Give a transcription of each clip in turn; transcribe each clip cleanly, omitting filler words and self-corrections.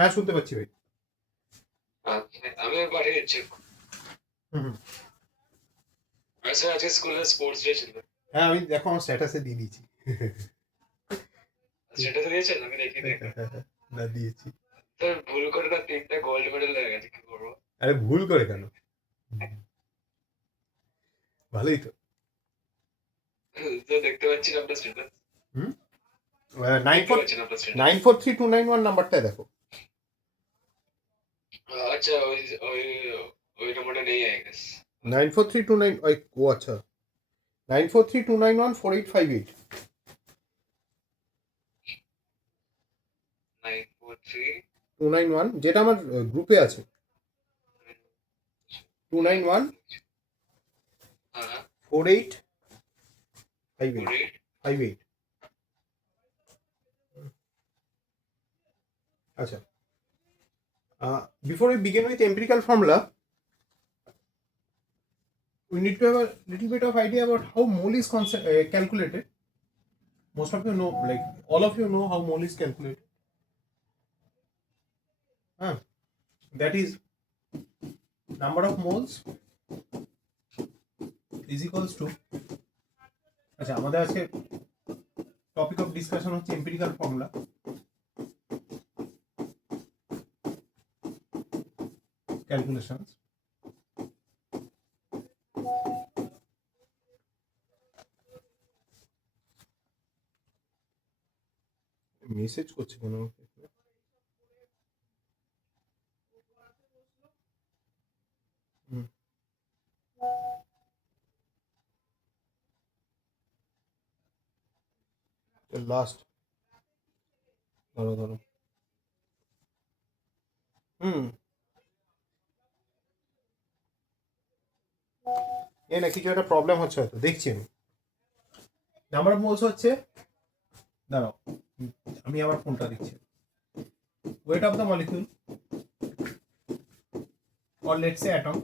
হ্যাঁ শুনতে পাচ্ছি ভাই। আমি বাড়ি যাচ্ছি। হুম। আচ্ছা আজকে স্কুলে স্পোর্টস ডে ছিল। হ্যাঁ আমি দেখো আমার স্ট্যাটাসে দিয়ে দিয়েছি। সেটা তো দিয়েছেন, আমি দেখি দেখ। না দিয়েছি। তোর ভুল করে না 3টা গোল্ড মেডেল হয়ে গেছে, কি করবো? আরে ভুল করে কেন, ভালোই তো। তো দেখতে পাচ্ছি না আপনার স্ট্যাটাস। হুম। দেখতে পাচ্ছি না আপনার স্ট্যাটাস। 943291 নাম্বারটা দেখো। আচ্ছা ওই ওই ওই নম্বরটা নেই আই গেস। 943291 ওই ও আচ্ছা 9432914858 943 291 যেটা আমার গ্রুপে আছে 291 হ্যাঁ 4858 আচ্ছা before we begin with empirical formula we need to have a little bit of idea about how mole is calculated. Most of you know, like all of you know how mole is calculated. That is number of moles is equals to আচ্ছা আমাদের আজকে topic of discussion হচ্ছে empirical formula. Calculations message করছে কেন? লাস্ট ধরো ধরো এ না কিছু একটা প্রবলেম হচ্ছে হয়তো, দেখছি আমি। নাম্বার অফ মোলস হচ্ছে, দাঁড়াও আমি আবার ফোনটা দিচ্ছি। Weight of the molecule or let's say atom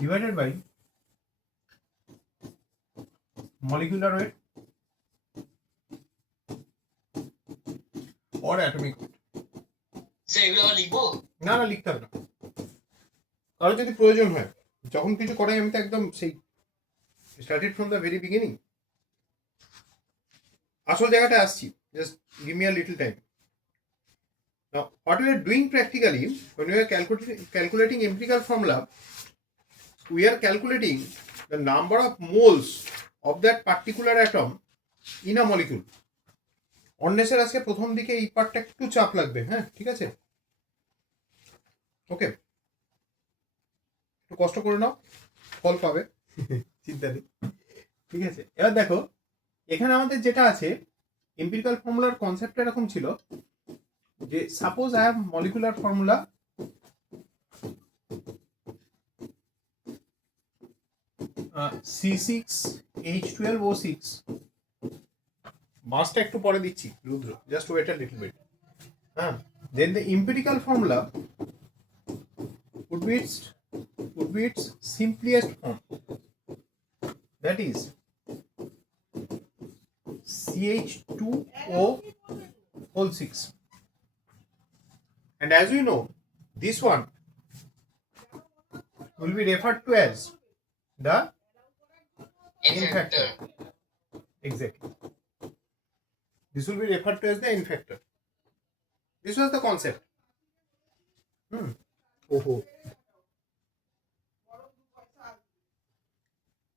divided by molecular weight or atomic weight. এগুলো লিখবো না না লিখতে হবে না, কারো যদি প্রয়োজন হয় যখন কিছু করাই আমি তো একদম সেই started from the very beginning, আসল জায়গাটা আসছি। Just give me a little time. Now, what we are doing practically when we are calculating empirical formula, we are calculating the number of moles of that particular atom in a molecule. অন্যের আজকে প্রথম দিকে এই পার্টটা একটু চাপ লাগবে, হ্যাঁ ঠিক আছে, ওকে একটু কষ্ট করে নাও, ফল পাবে, চিন্তা নেই, ঠিক আছে। এবার দেখো এখানে আমাদের যেটা আছে এম্পিরিক্যাল ফর্মুলার কনসেপ্ট এরকম ছিল যে suppose I have molecular formula C6H12O6, মাসটা একটু পরে দিচ্ছি Rudra, just wait a little bit. হ্যাঁ, then the empirical formula would be its simplest form, that is CH2O whole 6, and as we know this one will be referred to as the n factor. Exactly, this will be referred to as the n factor. This was the concept.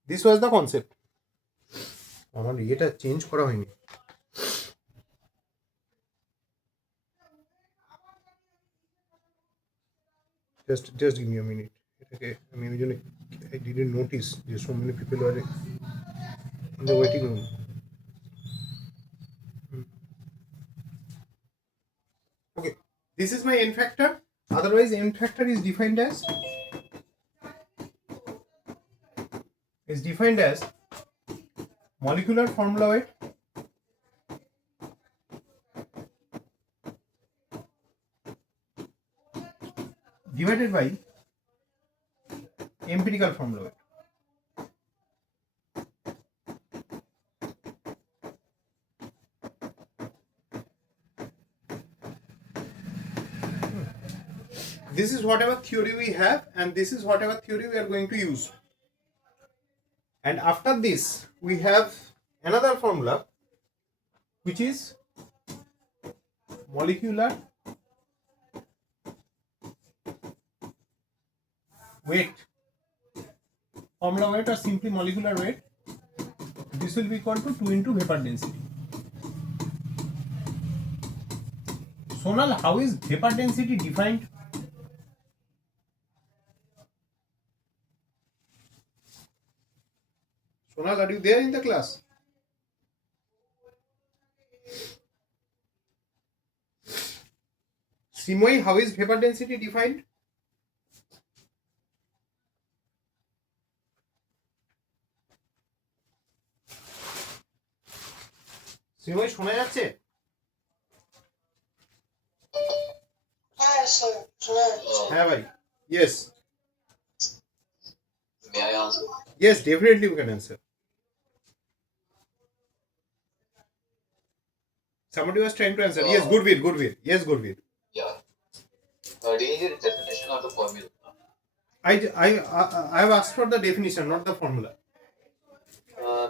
This was the concept. আমার এটা চেঞ্জ করা হয়নি। Just give me a minute. এটাকে আমি ওই জন্য I didn't notice যে so many people are in the waiting room. Okay, this is my n factor. Otherwise n factor is defined as molecular formula weight divided by empirical formula weight. this is whatever theory we have, and this is whatever theory we are going to use. And after this, we have another formula, which is molecular weight. Formula weight or simply molecular weight. This will be equal to 2 into vapor density. Sonal, how is vapor density defined? Sonal, are you there in the class? Simoy, how is vapor density defined? Simoy, শোনা যাচ্ছে? হ্যাঁ ভাই. Yes. May I answer? Yes, definitely we can answer. Somebody was trying to answer. Yes, Gurveer, Gurveer. Yes, Gurveer. Yeah. Do you need a definition of the formula? I have asked for the definition, not the formula.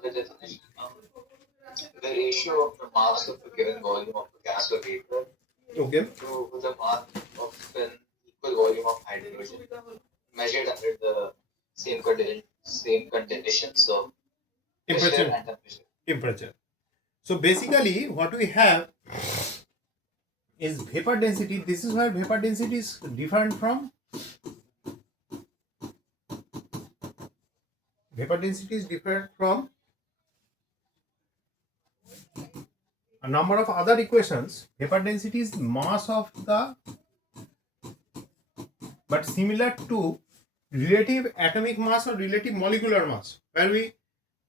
The definition, the ratio of the mass of a given volume of a gas or vapor Okay. to the mass of an equal volume of hydrogen measured under the same conditions of pressure Temperature. and temperature. Temperature. So basically, what we have is vapor density. This is where vapor density is different from a number of other equations. Vapor density is mass of the, but similar to relative atomic mass or relative molecular mass, where we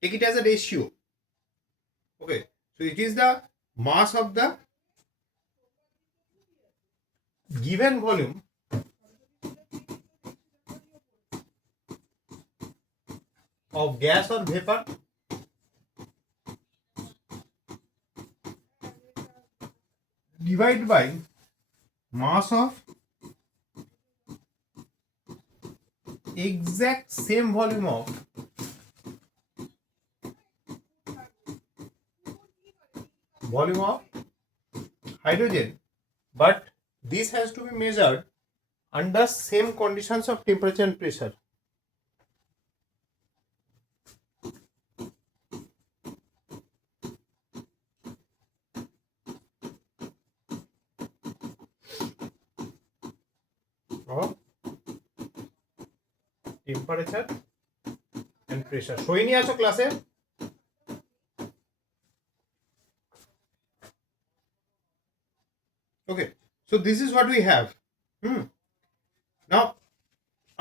take it as a ratio. Okay, so it is the mass of the given volume of gas or vapor divided by mass of exact same volume of hydrogen, but this has to be measured under same conditions of temperature and pressure. Of temperature and pressure. Shoini acho class e? Okay, so this is what we have. Now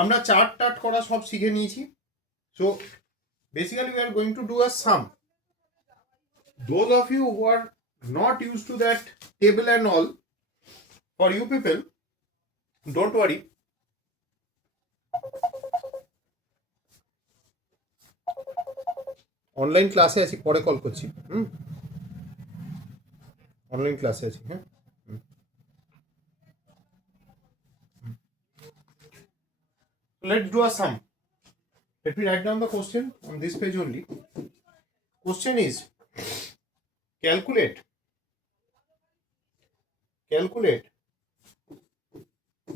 আমরা chart tart করা সব শিখে নিয়েছি. So basically we are going to do a sum. Those of you who are not used to that table and all, for you people, don't worry. Online ক্লাসে আছি, পরে কল করছি. অনলাইন ক্লাসে আছি. হ্যাঁ, let's do a sum. Let me write down the question on this page only. Question is calculate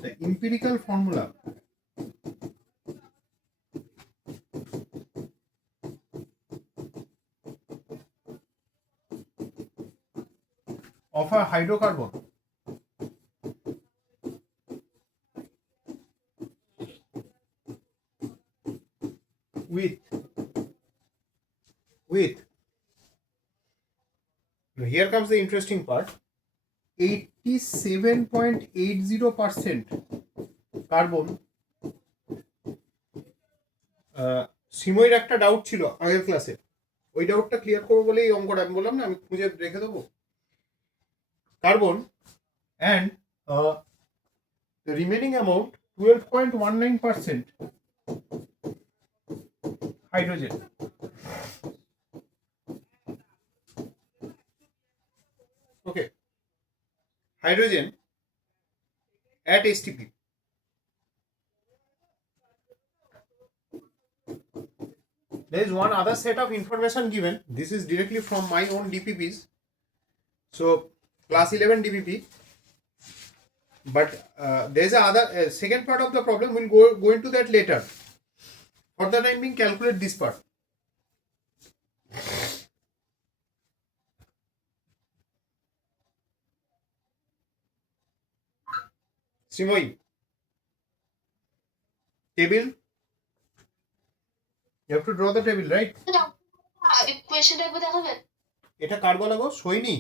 the empirical formula of a hydrocarbon with now here comes the interesting part. 87.80% কার্বন. সিময়ের একটা ডাউট ছিল আগের ক্লাসে, ওই ডাউটটা ক্লিয়ার করবো বলে এই অঙ্কটা আমি বললাম না, আমি খুঁজে রেখে দেবো. Carbon and the remaining amount 12.19% hydrogen. Okay, hydrogen at STP. there is one other set of information given. This is directly from my own DPPs. So class 11 DPP. But there is a other second part of the problem. We'll go into that later. For the time being, calculate this part. Simoy, table. You have to draw the table, right? ইকুয়েশনটা একবার দেখাবেন? এটা কার বলা গো? সৈনী?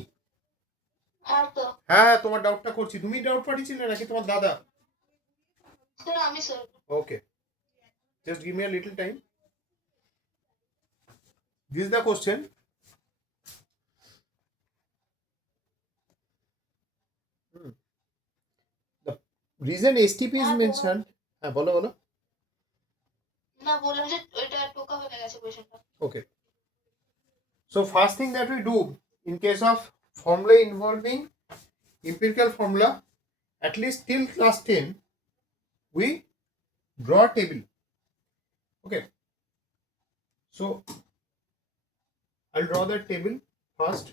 হ্যাঁ তো। হ্যাঁ, তোমার ডাউটটা করছি। তুমি ডাউট পাঠিয়েছিলে নাকি তোমার দাদা? স্যার আমি sir. Okay. Just give me a little time. This is the question. The reason STP is mentioned. হ্যাঁ বলো বলো। না বললাম যে এটা টোকা হয়ে গেছে কোয়েশ্চেনটা। Okay. So first thing that we do in case of formula involving empirical formula, at least till class 10, we draw a table. Okay. So I'll draw that table first.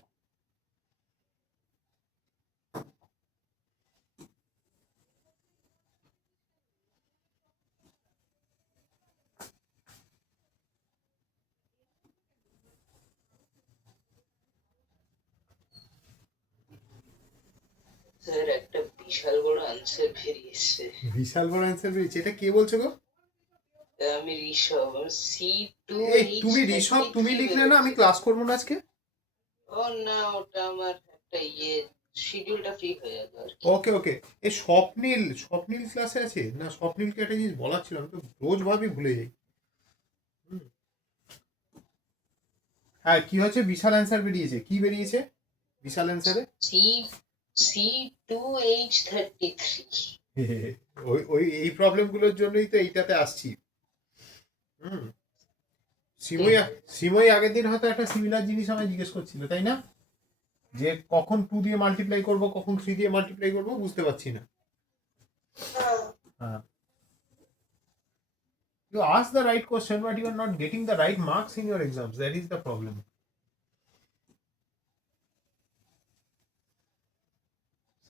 Sir একটা বিশাল বড় আনসার বেরিয়েছে। বিশাল বড় অ্যান্সার বেরিয়েছে। এটা কে বলছো গো? আমি ঋষভ। C2 এই তুমি ঋষভ তুমি লিখলে না, আমি ক্লাস করবো না আজকে। ও না, ওটা আমার একটা শিডিউলটা ফ্রি হয়ে যাবে আর কি। ওকে ওকে। এই স্বপ্নীল ক্লাসে আছে না? স্বপ্নীলকে একটা জিনিস বলার ছিল, আমি তো রোজ ভাবি ভুলে যাই। হ্যাঁ, কি হচ্ছে? বিশাল অ্যান্সার বেরিয়েছে। কি বেরিয়েছে বিশাল অ্যান্সারে? C2H33। ওই এই প্রবলেমগুলোর জন্যই তো এইটাতে আসছি। সিমই আগের দিন হয়তো একটা সিমিলার জিনিস আমায় জিজ্ঞেস করছিল, তাই না? যে কখন 2 দিয়ে মাল্টিপ্লাই করব, কখন 3 দিয়ে মাল্টিপ্লাই করব, বুঝতে পারছি না। হ্যাঁ, you ask the right question but you are not getting the right marks in your exams. That is the problem.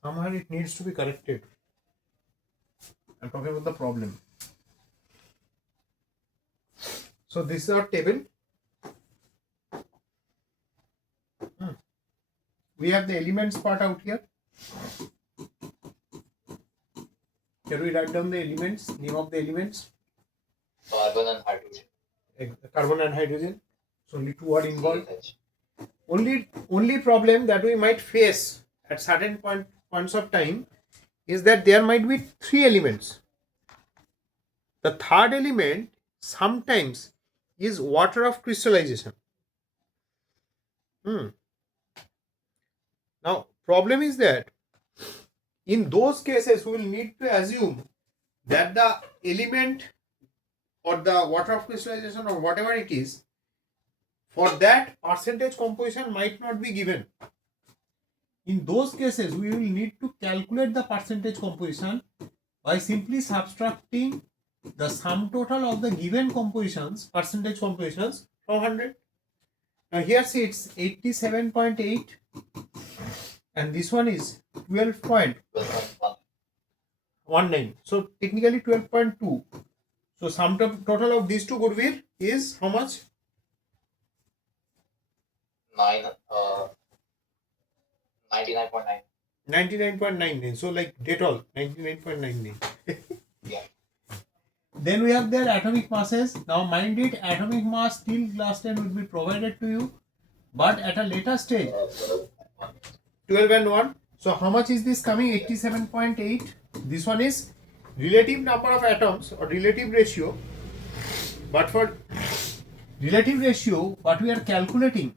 Somewhere it needs to be corrected. I'm talking about the problem. So this is our table. We have the elements part out here. Can we write down the elements, name of the elements? Carbon and hydrogen. Carbon and hydrogen. So only two are involved. Only problem that we might face at certain points of time is that there might be 3 elements. The third element sometimes is water of crystallization. Now problem is that in those cases we will need to assume that the element or the water of crystallization or whatever it is, for that percentage composition might not be given. In those cases we will need to calculate the percentage composition by simply subtracting the sum total of the given compositions, percentage compositions, from 100. Now here see it's 87.8 and this one is 12.19. So technically 12.2. So sum total of these two, Gurveer, is how much? 99.9. 99.99. So like Dettol, 99.99. Yeah. Then we have their atomic masses. Now mind it, atomic mass till class 10 will be provided to you, but at a later stage 12 and 1. So how much is this coming? 87.8. This one is relative number of atoms or relative ratio, but for relative ratio what we are calculating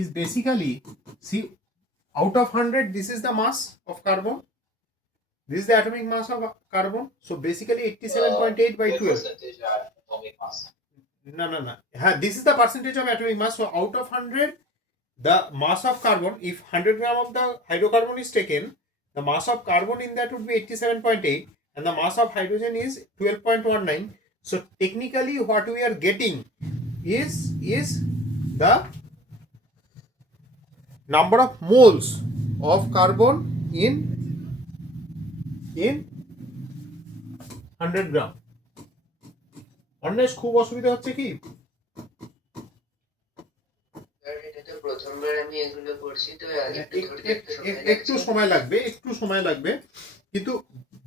is basically, see, out of 100 this is the mass of carbon, this is the atomic mass of carbon. So basically 87.8 by 12. Percentage atomic mass. No. This is the percentage of atomic mass. So out of 100, the mass of carbon, if 100 gram of the hydrocarbon is taken, the mass of carbon in that would be 87.8, and the mass of hydrogen is 12.19. So technically what we are getting is the number of moles of carbon in 100 গ্রাম। অন্বেষ খুব অসুবিধা হচ্ছে কি? এটা তো প্রথমবার আমি এগুলো করছি, তো একটু সময় লাগবে, একটু সময় লাগবে, কিন্তু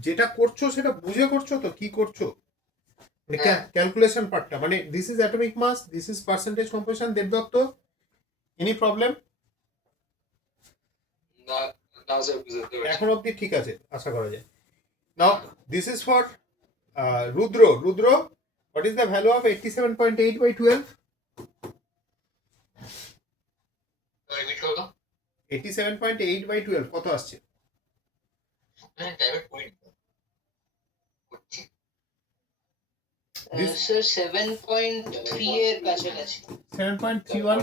যেটা করছো সেটা বুঝে করছো তো, কি করছো ক্যালকুলেশন পার্টটা, মানে this is atomic mass, this is percentage composition. Debdutta, any problem? এখন অবধি ঠিক আছে, আশা করা যায়। Now this is for Rudra. Rudra, what is the value of 87.8 by 12? 87.8 by 12 কত আসছে? স্যার 7.3 এর কাছাকাছি। 7.31,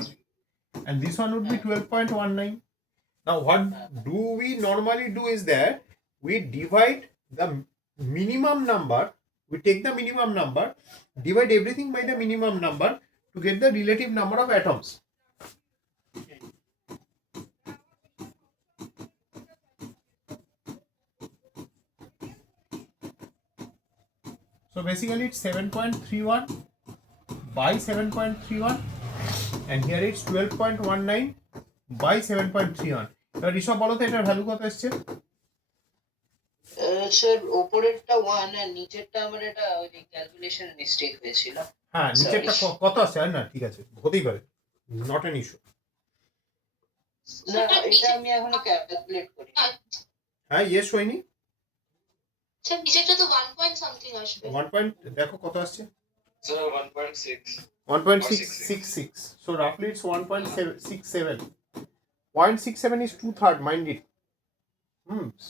and this one would be 12.19. Now what do we normally do is that we divide the minimum number, we take the minimum number, divide everything by the minimum number to get the relative number of atoms. So basically it's 7.31 by 7.31, and here it's 12.19 by 7.31. এবার ঋষভ বলো তো এটার ভ্যালু কত এসছে? স্যার উপরেরটা 1 আর নিচেরটা আমার এটা ওই ক্যালকুলেশন মিস্টেক হয়েছিল। হ্যাঁ, নিচেরটা কত আসছে? আর না, ঠিক আছে, হতেই পারে, নট অ্যান ইস্যু। না, এটা আমি এখনো ক্যালকুলেট করি। হ্যাঁ, ইয়েস হয়নি। স্যার নিচেরটা তো 1 পয়েন্ট সামথিং আসবে। 1 পয়েন্ট দেখো কত আসছে? Sir, 1.6. 1.666. So roughly it's 1.67. 0.67 is 2/3, mind it.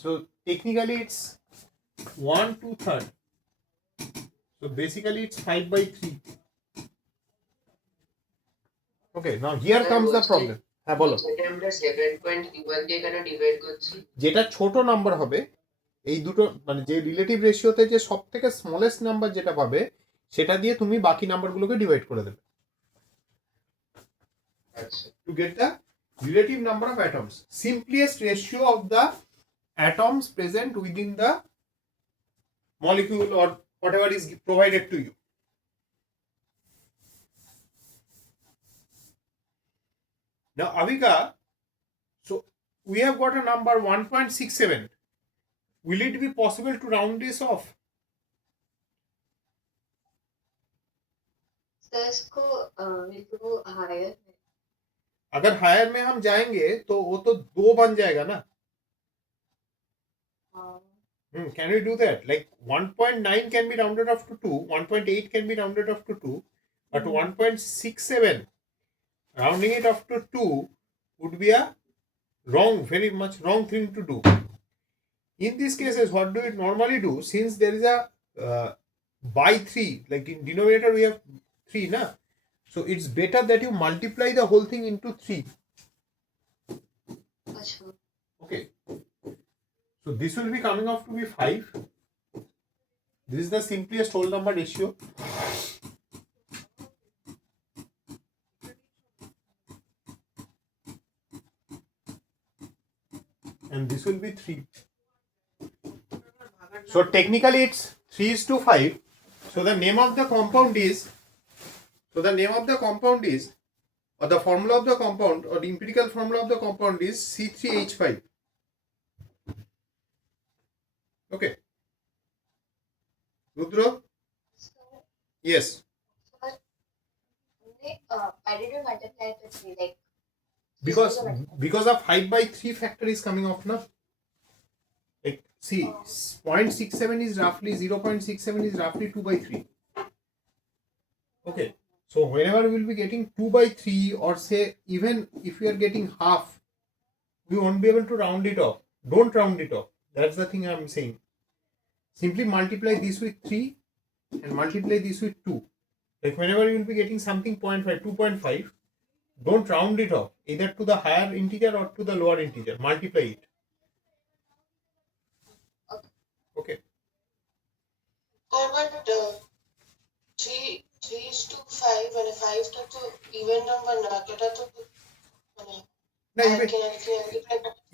So technically it's 1/2. So basically it's 5 by 3. Okay, now here comes the problem. হ্যাঁ বলো। আমরা 7.31 দিয়ে কেন ডিভাইড করছি? যেটা ছোট নাম্বার হবে, এই দুটো মানে যে রিলেটিভ রেশিওতে যে সব থেকে স্মলেস্ট নাম্বার যেটা পাবে সেটা দিয়ে তুমি বাকি নাম্বারগুলোকে ডিভাইড করে দেবে to get the relative number of atoms, simplest ratio of the atoms present within the molecule or whatever is provided to you. Now Avika, so we have got a number 1.67. Will it be possible to round this off? Sir इसको इसको हायर अगर हायर में हम जाएंगे तो वो तो 2 बन जाएगा ना। Can we do that? Like 1.9 can be rounded off to 2, 1.8 can be rounded off to 2, but 1.67 rounding it off to 2 would be a very much wrong thing to do. In these cases, what do we normally do? Since there is a by 3, like in denominator we have 3, na? So it's better that you multiply the whole thing into 3. अच्छा Okay. So this will be coming off to be 5. This is the simplest whole number ratio. And this will be 3. So technically it's 3:5. So the name of the compound is, or the formula of the compound, or the empirical formula of the compound is C3H5. Okay. Rudra? Yes. I didn't multiply it with 3 like Because of 5 by 3 factor is coming off now. Like see, 0.67 is roughly 0.67 is roughly 2 by 3. Okay. So whenever we will be getting 2 by 3, or say even if we are getting half, we won't be able to round it off. Don't round it off. That's the thing I'm saying. Simply multiply this with 3 and multiply this with 2. Like whenever you will be getting something 0.5, 2.5, don't round it off either to the higher integer or to the lower integer. Multiply it. Okay. but 3:5 মানে 5 টা তো even number না, এটা তো মানে না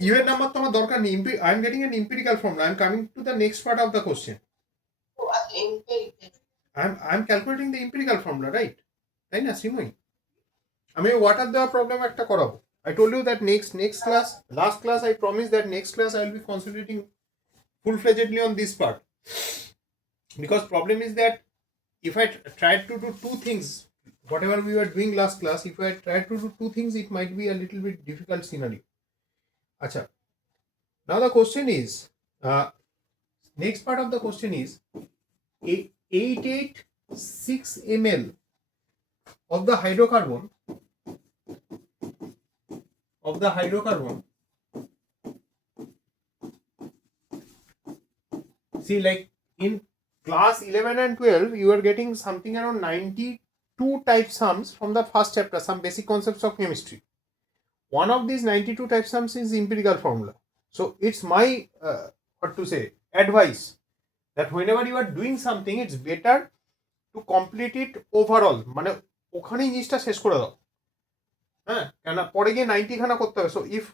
even I number তো আমার দরকার নেই। I am getting an empirical formula. I am coming to the next part of the question. I am calculating the empirical formula, right? তাই না শ্রীময়ী? আমি ওয়াটার দেওয়ার প্রবলেম একটা করাবো। I told you that next class, last class I promised that next class I will be concentrating full-fledgedly on this part, because problem is that if I tried to do two things, whatever we were doing last class, if I tried to do two things, it might be a little bit difficult scenario. Acha, now the question is, next part of the question is 886 ml of the hydrocarbon see, like in class 11 and 12 you are getting something around 92 type sums from the first chapter, some basic concepts of chemistry. One of these 92 type sums is empirical formula. So it's my what to say, advice that whenever you are doing something, it's better to complete it overall, মানে ওখানেই জিনিসটা শেষ করে দাও। হ্যাঁ, কেন পরে গিয়ে 90 খানা করতে হবে। So if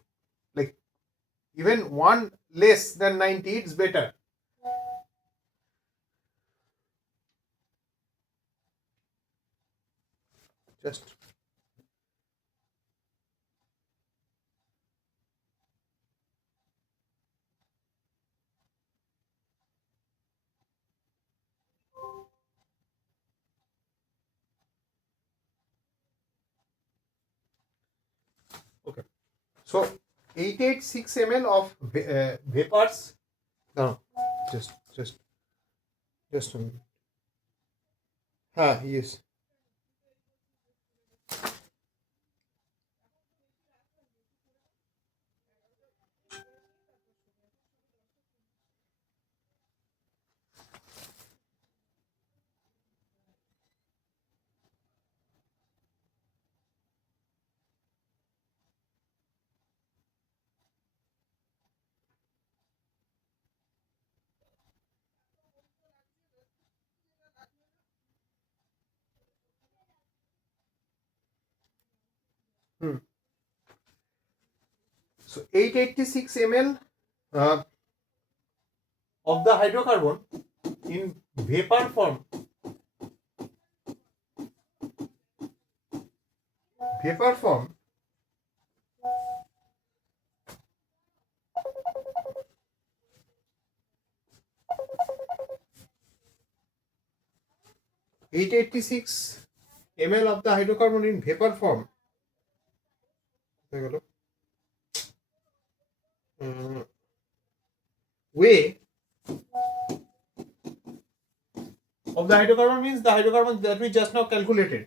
like even one less than 90, it's better. Just okay. So 886 ml of vapors. No, just a minute. Yes. So 886 ml of the hydrocarbon in vapor form. Vapor form 886 ml of the hydrocarbon in vapor form weigh of the hydrocarbon means the hydrocarbon that we just now calculated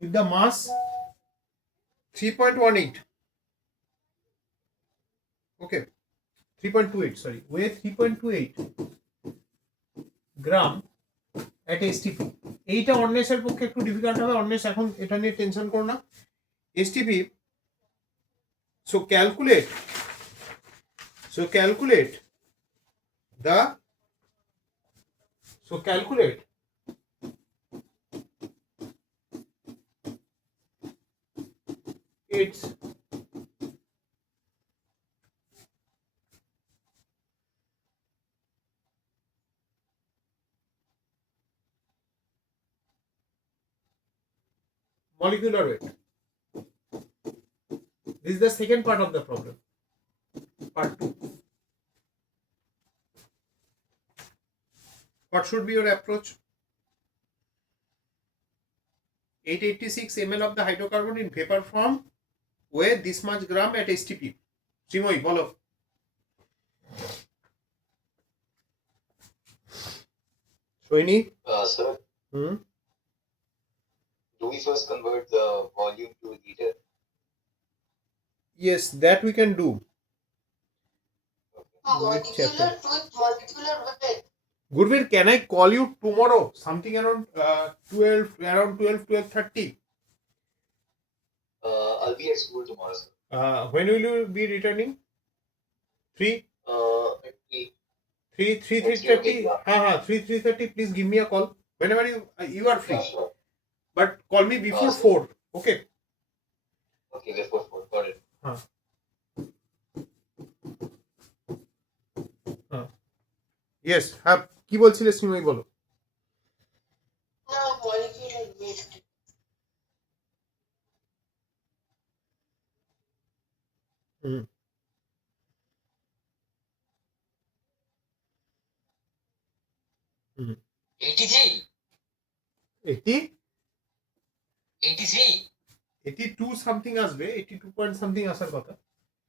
with the mass 3.18. Okay, 3.28, sorry, weigh 3.28 gram at STP. এইটা অন্বেষের পক্ষে একটু ডিফিকাল্ট হবে। অন্বেষ এখন এটা নিয়ে টেনশন করো না। STP, so calculate its molecular weight. This is the second part of the problem. Part 2. What should be your approach? 886 ml of the hydrocarbon in vapor form weigh this much gram at STP. Simoy, bolo. Soini? Sir, do we first convert the volume to liter? Yes, that we can do. molecular weight. Gurveer, can I call you tomorrow? Something around 12:30. I'll be at school tomorrow, sir. When will you be returning? 3? At 3. 3:30. हाँ 3:30. Please give me a call whenever you are free. Yeah, sure. But call me before 4. Okay. Okay, before 4. Got it. Yes. হ্যাঁ কি বলছিলে শ্রীময়ী বলো। না molecular weight. হুম হুম 83. 82 সামথিং আসবে, 82 point something আসার কথা।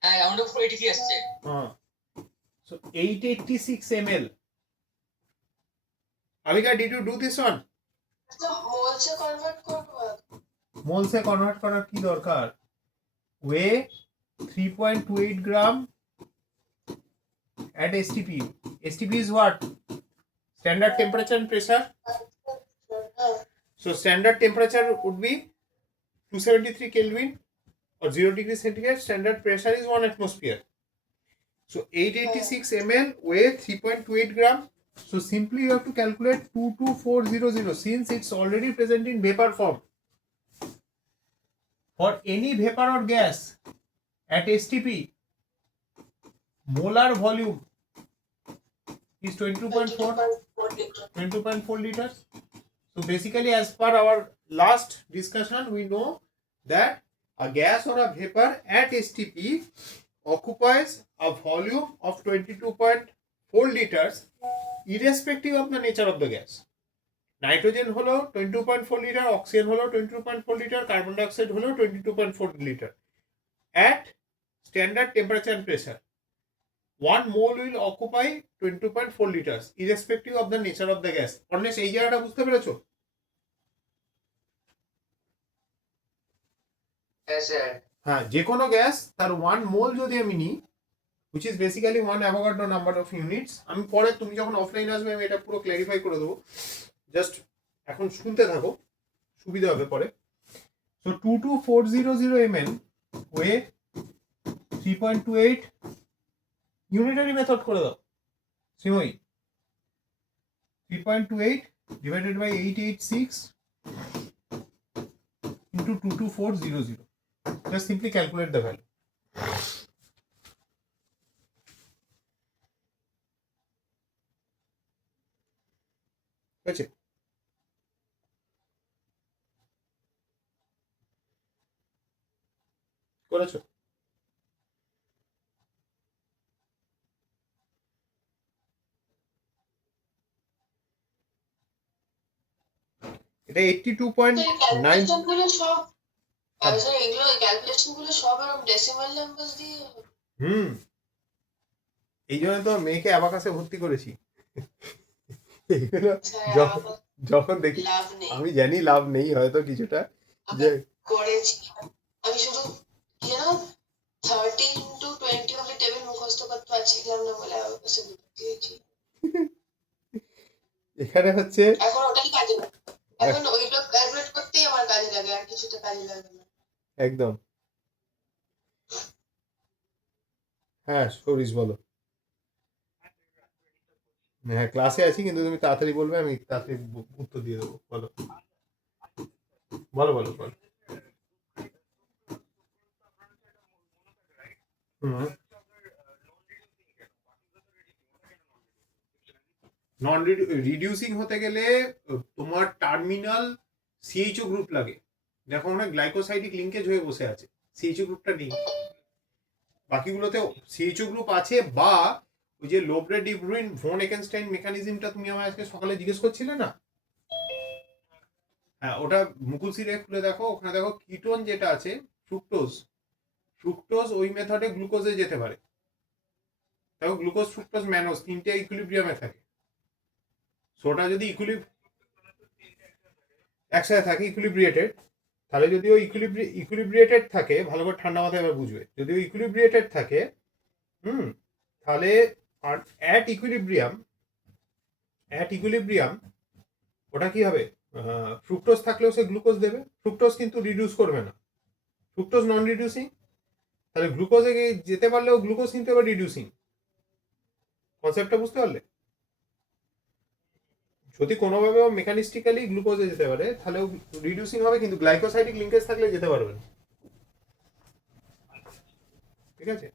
হ্যাঁ, রাউন্ড অফ 83 আসছে। হ্যাঁ so 886 ml. Avika, did you do this one? তো মোলসে কনভার্ট করব। মোলসে কনভার্ট করার কি দরকার? ওয়ে 3.28 গ্রাম at STP. STP is what? Standard temperature and pressure. So standard temperature would be 273 Kelvin or 0 degree centigrade. Standard pressure is 1 atmosphere. So 886 ml weigh 3.28 gram. So simply you have to calculate 22400 since it's already present in vapor form. For any vapor or gas at STP, molar volume is 22.4 liters. So basically, as per our last discussion, we know that a gas or a vapor at STP occupies a volume of 22.4 liters irrespective of the nature of the gas. Nitrogen হলো 22.4 litre, oxygen হলো 22.4 litre, carbon dioxide হলো 22.4 litre at standard temperature and pressure. 1 mole will occupy 22.4 liters irrespective of the nature of the gas. Arnesh এই জায়গাটা বুঝতে পেরেছো? হ্যাঁ স্যার। হ্যাঁ যে কোনো গ্যাস তার 1 মোল যদি আমি নিই which is basically 1 Avogadro number of units. আমি পরে তুমি যখন অফলাইন আসবে আমি এটা পুরো ক্ল্যারিফাই করে দেবো, জাস্ট এখন শুনতে থাকো সুবিধা হবে পরে। সো 22400 ml ওয়ে 3.28 ইউনিটারি মেথড করে দাও শ্রীময়ী। 3.28 divided by 886 into 22400. Just simply calculate the value. Okay. করেছো? এটা 82.9 গুলো সব স্যার এগুলো ক্যালকুলেশন গুলো সব এরকম ডেসিমাল নাম্বারস দিয়ে হবে। এই জন্য তো মেয়েকে অ্যাবাকাসে ভর্তি করেছি। এইগুলো স্যার যখন দেখি লাভ নেই। আমি জানি লাভ নেই হয়তো কিছুটা, যে করেছি আমি শুধু কি জানো 13 to 20 অবধি টেবিল মুখস্থ করতে পারছিলাম না বলে অবশ্যই ভর্তি হয়েছি। এখানে হচ্ছে এখন ওটাই কাজে লাগে, এখন ওইটা ক্যালকুলেট করতেই আমার কাজে লাগে, আর কিছুতে কাজে লাগে না। একদম। হ্যাঁ সরিস বলো। হ্যাঁ ক্লাসে আছি কিন্তু তুমি তাড়াতাড়ি বলবে, আমি তাড়াতাড়ি উত্তর দিয়ে দেবো। বলো বলো বলো বলো। নন রিডিউসিং হতে গেলে তোমার টার্মিনাল সিএইচও গ্রুপ লাগে। দেখো অনেক গ্লাইকোসাইডিক লিঙ্কেজ হয়ে বসে আছে, সিএইচও গ্রুপটা নেই। বাকিগুলোতে সিএইচও গ্রুপ আছে, বা ওই যে লোব্রে ডিব্রুইন ভন একেনস্টাইন মেকানিজমটা তুমি আমার আজকে সকালে জিজ্ঞেস করছিলে না, হ্যাঁ ওটা মুকুল সিরে খুলে দেখো, ওখানে দেখো কিটোন যেটা আছে ফ্রুক্টোজ ওই মেথডে গ্লুকোজে যেতে পারে। দেখো গ্লুকোজ ফ্রুক্টোজ ম্যানোজ তিনটে ইকুইলিব্রিয়ামে থাকে। সোটা যদি একসাথে থাকে ইকুইলিব্রিয়েটেড, তাহলে যদি ওই ইকুইলিব্রিয়েটেড থাকে, ভালো করে ঠান্ডা মাথায় এবার বুঝবে, যদি ওই ইকুইলিব্রিয়েটেড থাকে তাহলে অ্যাট ইকুইলিব্রিয়াম ওটা কি হবে, ফ্রুক্টোজ থাকলেও সে গ্লুকোজ দেবে। ফ্রুক্টোজ কিন্তু রিডিউস করবে না, ফ্রুক্টোজ নন রিডিউসিং, তাহলে গ্লুকোজে যেতে পারলেও গ্লুকোজ কিন্তু এবার রিডিউসিং। কনসেপ্টটা বুঝতে পারলে? যদি কোনোভাবে মেকানিস্টিক্যালি গ্লুকোজে যেতে পারে তাহলেও রিডিউসিং হবে, কিন্তু গ্লাইকোসাইডিক লিঙ্কেজ থাকলে যেতে পারবে না। ঠিক আছে?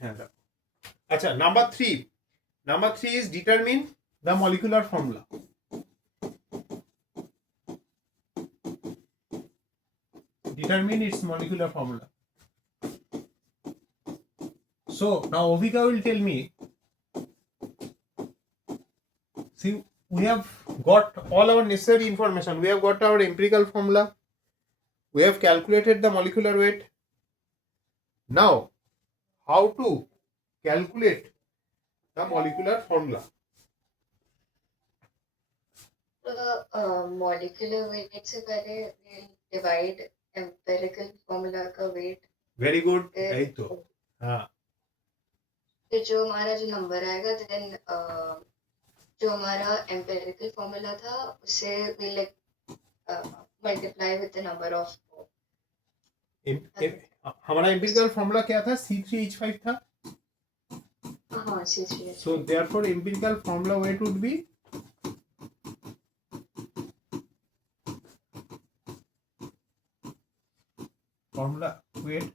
হ্যাঁ। আচ্ছা, নাম্বার 3 is determine the molecular formula. Determine its molecular formula. So now Ovika will tell me, see, we have got all our necessary information. We have got our empirical formula. We have calculated the molecular weight. Now, how to calculate the molecular formula? The molecular weight से पहले we'll divide empirical formula का weight Very good. फिर यही तो। हाँ। फिर जो हमारा जो नंबर आएगा then जो हमारा empirical formula था उससे we like multiply with the number of हमारा empirical formula क्या था? C3H5 था। हाँ C3H5. So therefore empirical formula weight would be formula weight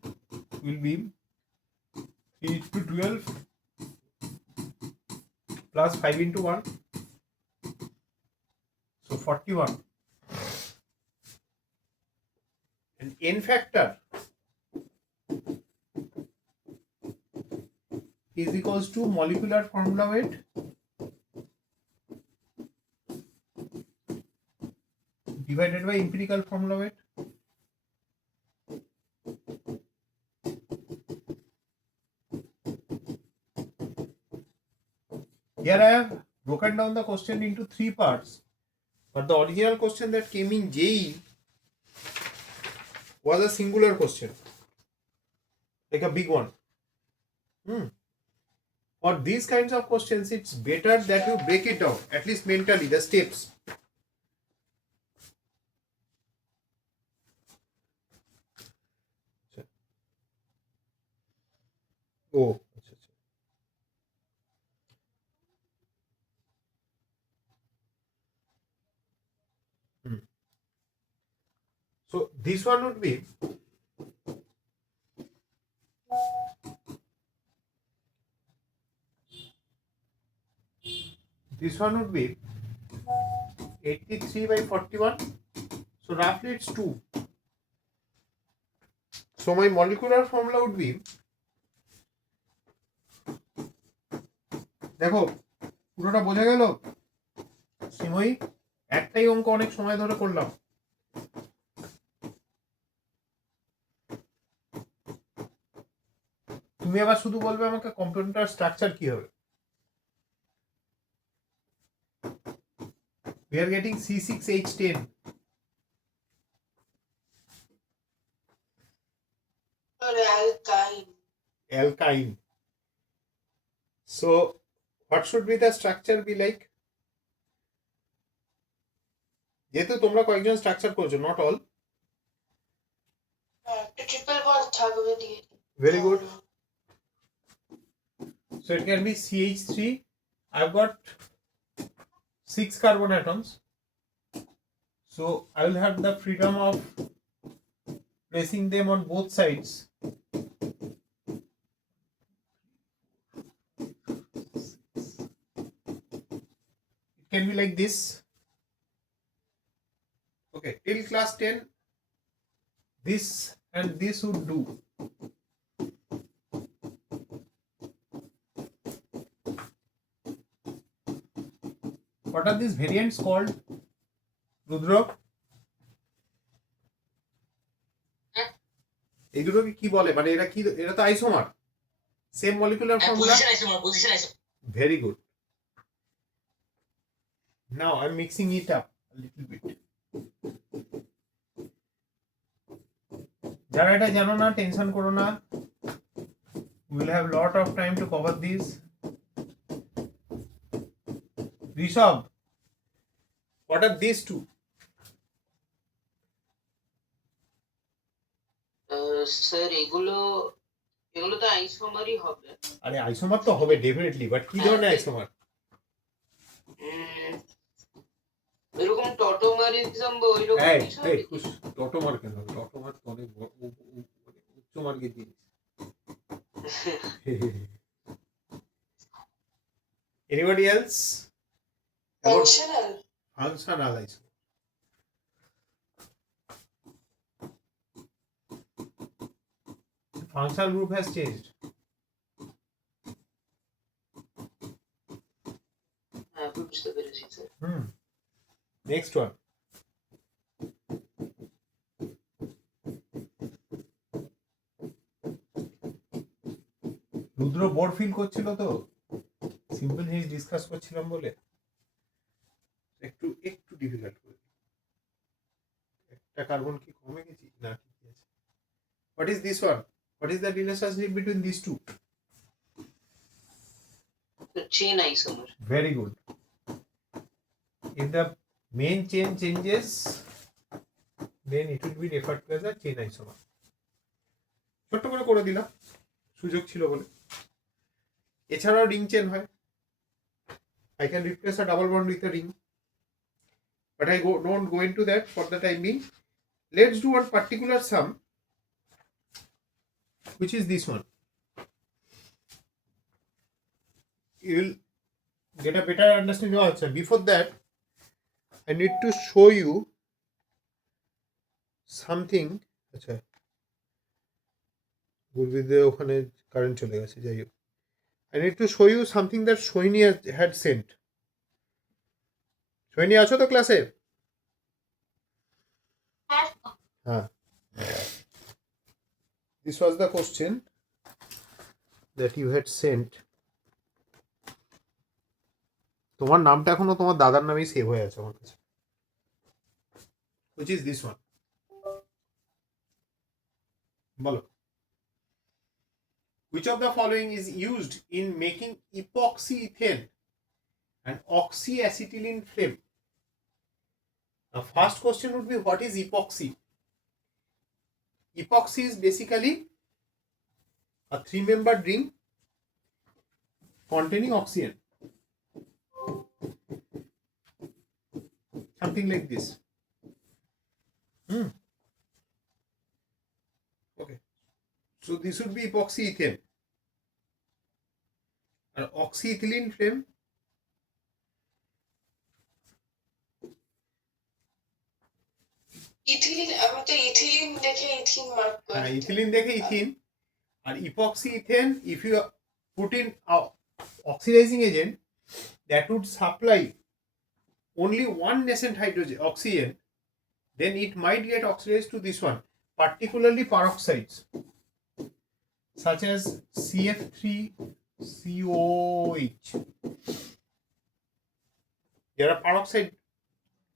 will be 3 to 12 plus 5 into 1, so 41, and n factor is equals to molecular formula weight divided by empirical formula weight. Here I have broken down the question into 3 parts, but the original question that came in JEE was a singular question, like a big one. For these kinds of questions, it's better that you break it down, at least mentally, the steps. Oh, so this one would be this one would be 83 by 41, so roughly it's 2. So my molecular formula would be, দেখো পুরোটা বোঝা গেল সিমই? একটাই অঙ্ক অনেক সময় ধরে করলাম। তুমি আবার শুধু বলবে আমাকে কম্পাউন্ডটার স্ট্রাকচার কি হবে। We are getting C6H10. or alkyne. Alkyne. So what should be the structure be like? যেহেতু তোমরা কয়েকজন স্ট্রাকচার করেছো, not all. একটা ট্রিপল বন্ড থাকবে দিয়ে। Very good. So it can be CH3. I've got 6 carbon atoms. So I will have the freedom of placing them on both sides. It can be like this. Okay, till class 10, this and this would do. What are these variants called, Rudra? এই দুটোকে কি বলে? মানে এরা কি, এরা তো isomer, same molecular formula. Position isomer. Very good. Now I'm mixing it up a little bit. যারা এটা জানো না, টেনশন করো না, we'll have lot of time to cover this. Rishabh, what are these two? Sir এগুলো এগুলো তো আইসোমারই হবে। আরে আইসোমার তো হবে ডেফিনেটলি, বাট কি ধরনের আইসোমার? এরকম টটোমারিজম বা ওইরকম এই কিছু এই হবে কি? টটোমার কেন হবে? টটোমার তো অনেক উচ্চ মার্গের জিনিস। Anybody else? Functional. Functional isomer. Functional group has changed. হ্যাঁ বুঝতে পেরেছি স্যার। Next one. রুদ্র বোর ফিল করছিল তো, সিম্পল জিনিস ডিসকাস করছিলাম বলে একটু ডিফিকাল্ট করে দিই। একটা কার্বন কি কমে গেছি না ঠিকই আছে? What is this one? What is the relationship between these two? Chain isomer. Very good. If the main chain changes, then it will be referred to as a chain isomer. ছোট্ট করে দিলাম, সুযোগ ছিল বলে। এছাড়াও রিং চেন হয়। I can replace a double bond with a ring, but I don't go into that for the time being. Let's do one particular sum, which is this one. You will get a better understanding also. Before that, I need to show you something. আচ্ছা, গুরবিদে ওখানে কারেন্ট চলে গেছে, যাই হোক। I need to show you something that Sohini had sent. Sohini আছো তো ক্লাসে? হ্যাঁ। This was the question that you had sent. তোমার নামটা এখনো তোমার দাদার নামেই সেভ হয়ে আছে আমার কাছে। Which is this one? বলো। Which of the following is used in making epoxy ethane and oxyacetylene flame? The first question would be, what is epoxy? Epoxy is basically a 3-membered ring containing oxygen. Something like this. Okay. So this would be epoxy ethane. And oxyethylene flame, ethylene, আমি তো ইথিলিন দেখে ethene mark করি। হ্যাঁ ethylene দেখে ethyne. আর epoxy ethane, if you put in oxidizing agent that would supply only one nascent hydrogen oxygen, then it might get oxidized to this one, particularly peroxides such as CF3COH. যারা peroxide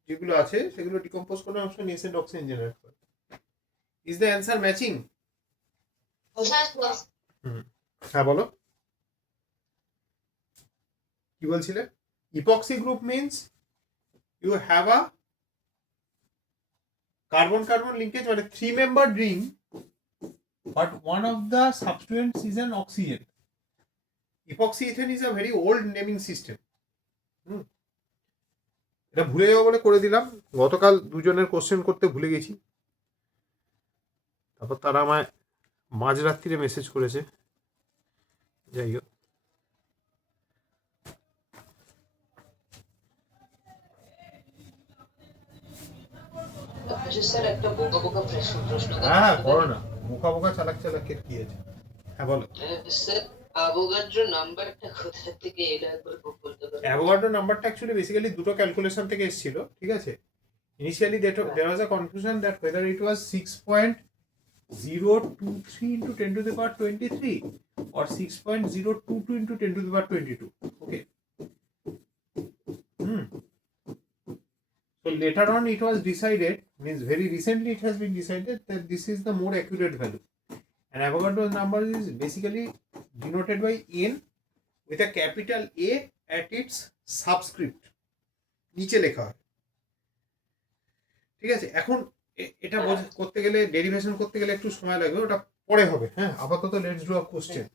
যেগুলো আছে সেগুলো decompose করে অংশ nascent oxygen generate করে। Is the answer matching? হ্যাঁ বলো, কি বলছিলে? Epoxy group means you have a carbon carbon linkage, মানে 3-membered ring, but one of the substituents is an oxygen. Epoxy ethane is a very old naming system. এটা ভুলে যাবো বলে করে দিলাম। গতকাল দুজনের কোশ্চেন করতে ভুলে গেছি, তারপর তারা আমায় মাঝরাত্রিরে মেসেজ করেছে। যাই হোক, স্যার একটা বোকা বোকা প্রশ্ন। হ্যাঁ করো না, বোকা চালাকের কি আছে? হ্যাঁ বলো। স্যার অ্যাভোগাড্রো নাম্বারটা কোথা থেকে এলো একবার বলতে পারবেন? অ্যাভোগাড্রো নাম্বারটা অ্যাকচুয়ালি বেসিক্যালি দুটো ক্যালকুলেশন থেকে এসেছিল, ঠিক আছে? Initially there was a confusion that whether it was 6.023 into 10 to the power 23 or 6.022 into 10 to the power 22. Okay. So later on it was decided, means very recently it has been decided that this is the more accurate value. And Avogadro's number is basically denoted by n with a capital A at its subscript. নিচে লেখা হয়, ঠিক আছে? এখন এটা করতে গেলে, ডেরিভেশন করতে গেলে একটু সময় লাগবে, ওটা পরে হবে। হ্যাঁ, আপাতত let's do a question.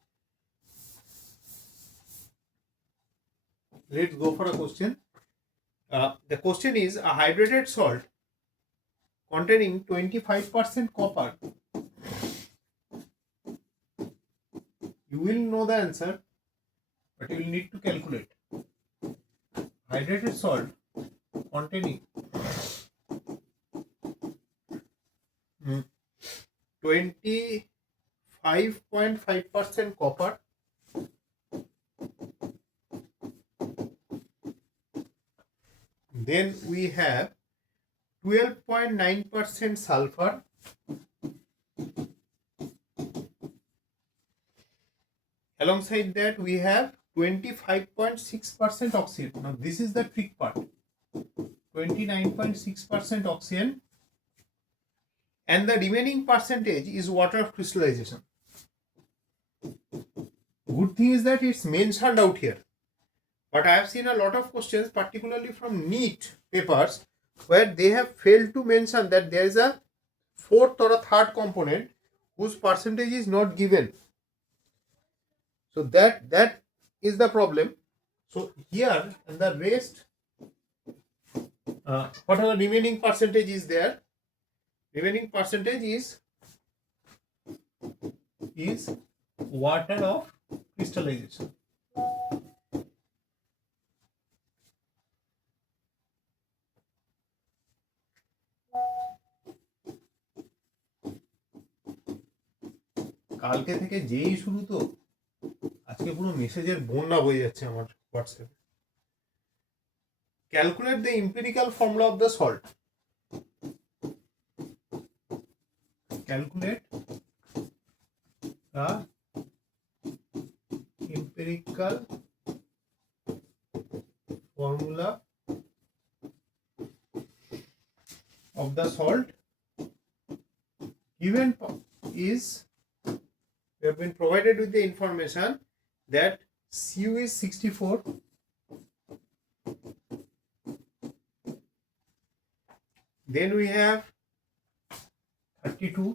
Let's go for a question. The question is a hydrated salt containing 25% copper. You will know the answer, but you will need to calculate. Hydrated salt containing 25.5% copper, then we have 12.9% sulfur, alongside that we have 25.6% oxygen. Now this is the trick part. 29.6% oxygen, and the remaining percentage is water of crystallization. Good thing is that it's mentioned out here, but I have seen a lot of questions, particularly from NEET papers, where they have failed to mention that there is a fourth or a third component whose percentage is not given. So that is the problem. So here, and the rest, whatever remaining percentage is there, remaining percentage is water of crystallization. কালকে থেকে যেই শুরু তো আজকে পুরো মেসেজের বন্যা বয়ে যাচ্ছে আমার হোয়াটসঅ্যাপে। Calculate the empirical formula of the salt. Calculate the empirical formula of the salt. Given is, we have been provided with the information that Cu is 64, then we have 32,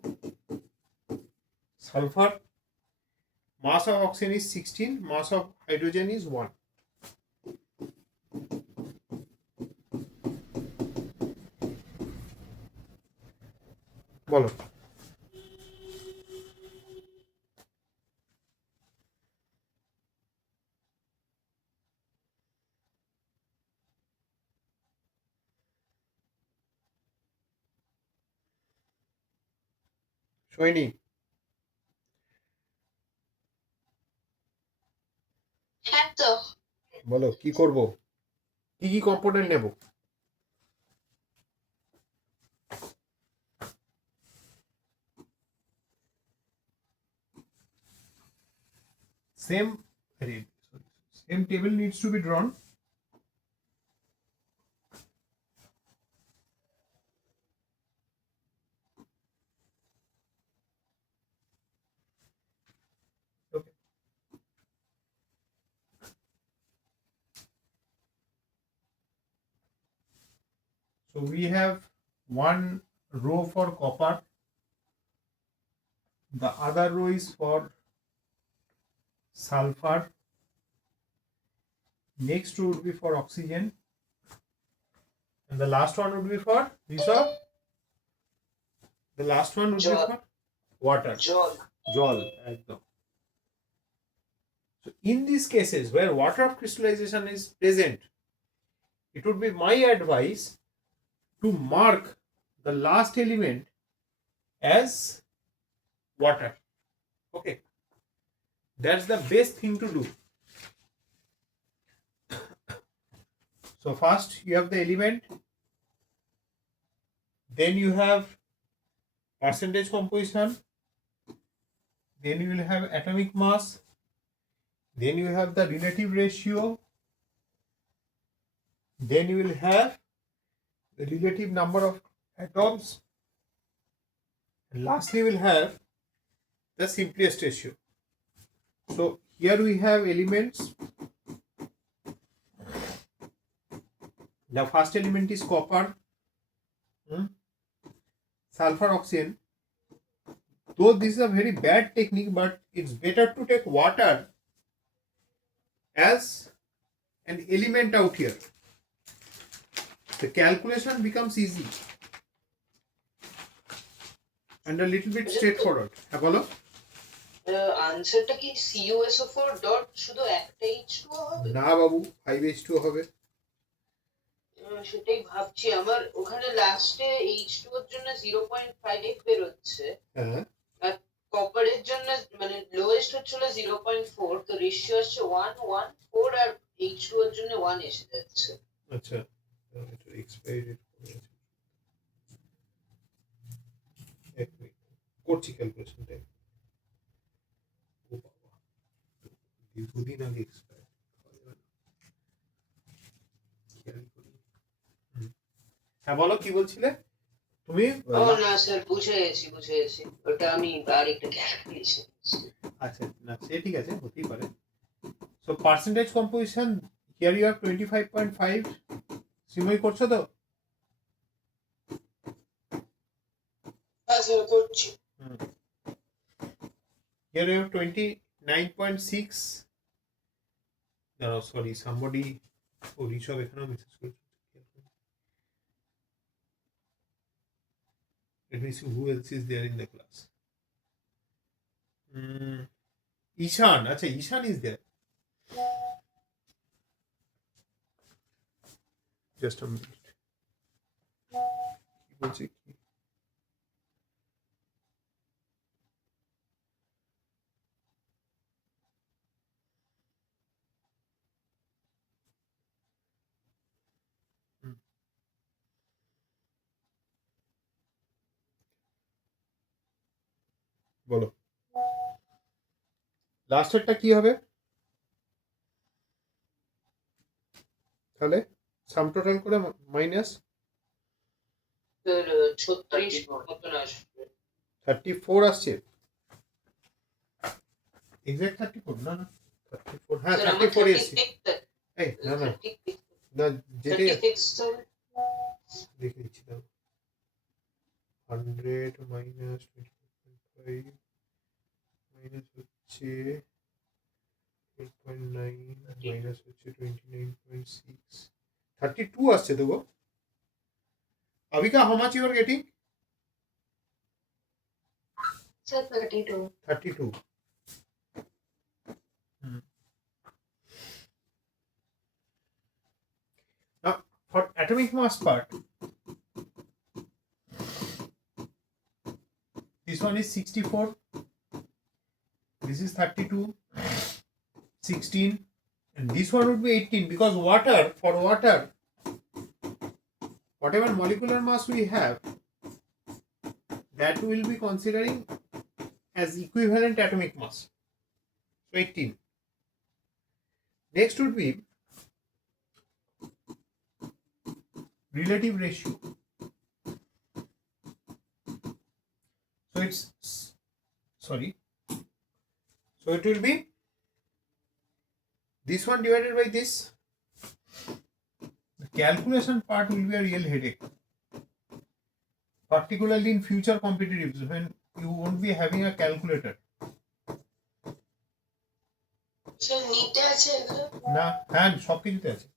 sulfur, mass of oxygen is 16, mass of hydrogen is 1. বলো। সৈনী, হ্যাঁ তো বলো কি করব, কি কি কম্পোনেন্ট নেব? Same table needs to be drawn. Okay. So we have one row for copper, the other row is for sulfur, next row would be for oxygen, and the last one would be for the last one would be for water, jol ekdom. So in these cases where water of crystallization is present, it would be my advice to mark the last element as water. Okay, that's the best thing to do. So first you have the element, then you have percentage composition, then you will have atomic mass, then you have the relative ratio, then you will have the relative number of atoms, and lastly we will have the simplest ratio. So here we have elements. The first element is copper, sulfur, oxygen. though this is a very bad technique, but it's better to take water as an element out here. The calculation becomes easy and a little bit straightforward. হ্যাঁ বলো। আনসারটা কি CuSO4 dot শুধু একটা H2O হবে? না বাবু, 5H2 হবে। সেটাই ভাবছি, আমার ওখানে লাস্টে H2O এর জন্য 0.5 বেরোচ্ছে, হ্যাঁ, আর কপারের জন্য মানে লোয়েস্ট হচ্ছিল 0.4, তো রেশিও আসছে 1 1 4, আর H2O এর জন্য 1 এসে যাচ্ছে। আচ্ছা, এটা এক্সপায়ারি ডেট এক মিনিট করছি ক্যালকুলেশনটা। ও বাবা, দীর্ঘদিন আগে এক্সপায়ার। হ্যাঁ বলো, কি বলছিলে তুমি? ও না স্যার, বুঝে গেছি ওটা আমি আরেকটা ক্যালকুলেশন। আচ্ছা, না সে ঠিক আছে, হতেই পারে। So percentage composition here you are 25.5 সিমই করছো তো? হ্যাঁ স্যার করছি। Here you have 29.6. No, sorry, somebody. Oh, Rishabh এখানেও message করেছে। Let me see who else is there in the class. Ishan, acha, Ishan is there. Just a minute. কি বলছে কি? বলো, লাস্টেরটা কি হবে তাহলে? সাম টোটাল করে মাইনাস স্যার 36 মতন আসবে। 34 আসছে, এক্সাক্ট 34 না না 34, হ্যাঁ 34 এসছে। এই না না না, যেটা দেখে নিচ্ছি দাও। 100 মাইনাস 25 মাইনাস হচ্ছে 8.9 মাইনাস হচ্ছে 29.6, 32 আসছে তো গো। Avika, how much you are getting? Sir, 32. 32. Now, for atomic mass part, this one is 64, this is 32, 16, and this one would be 18, because for water, whatever molecular mass we have, that will be considering as equivalent atomic mass. So 18. Next would be relative ratio. So it will be this one divided by this. The calculation part will be a real headache, particularly in future competitives when you won't be having a calculator. Sir নিতে আছে এগুলো? না, হ্যাঁ সব কিছুতে আছে।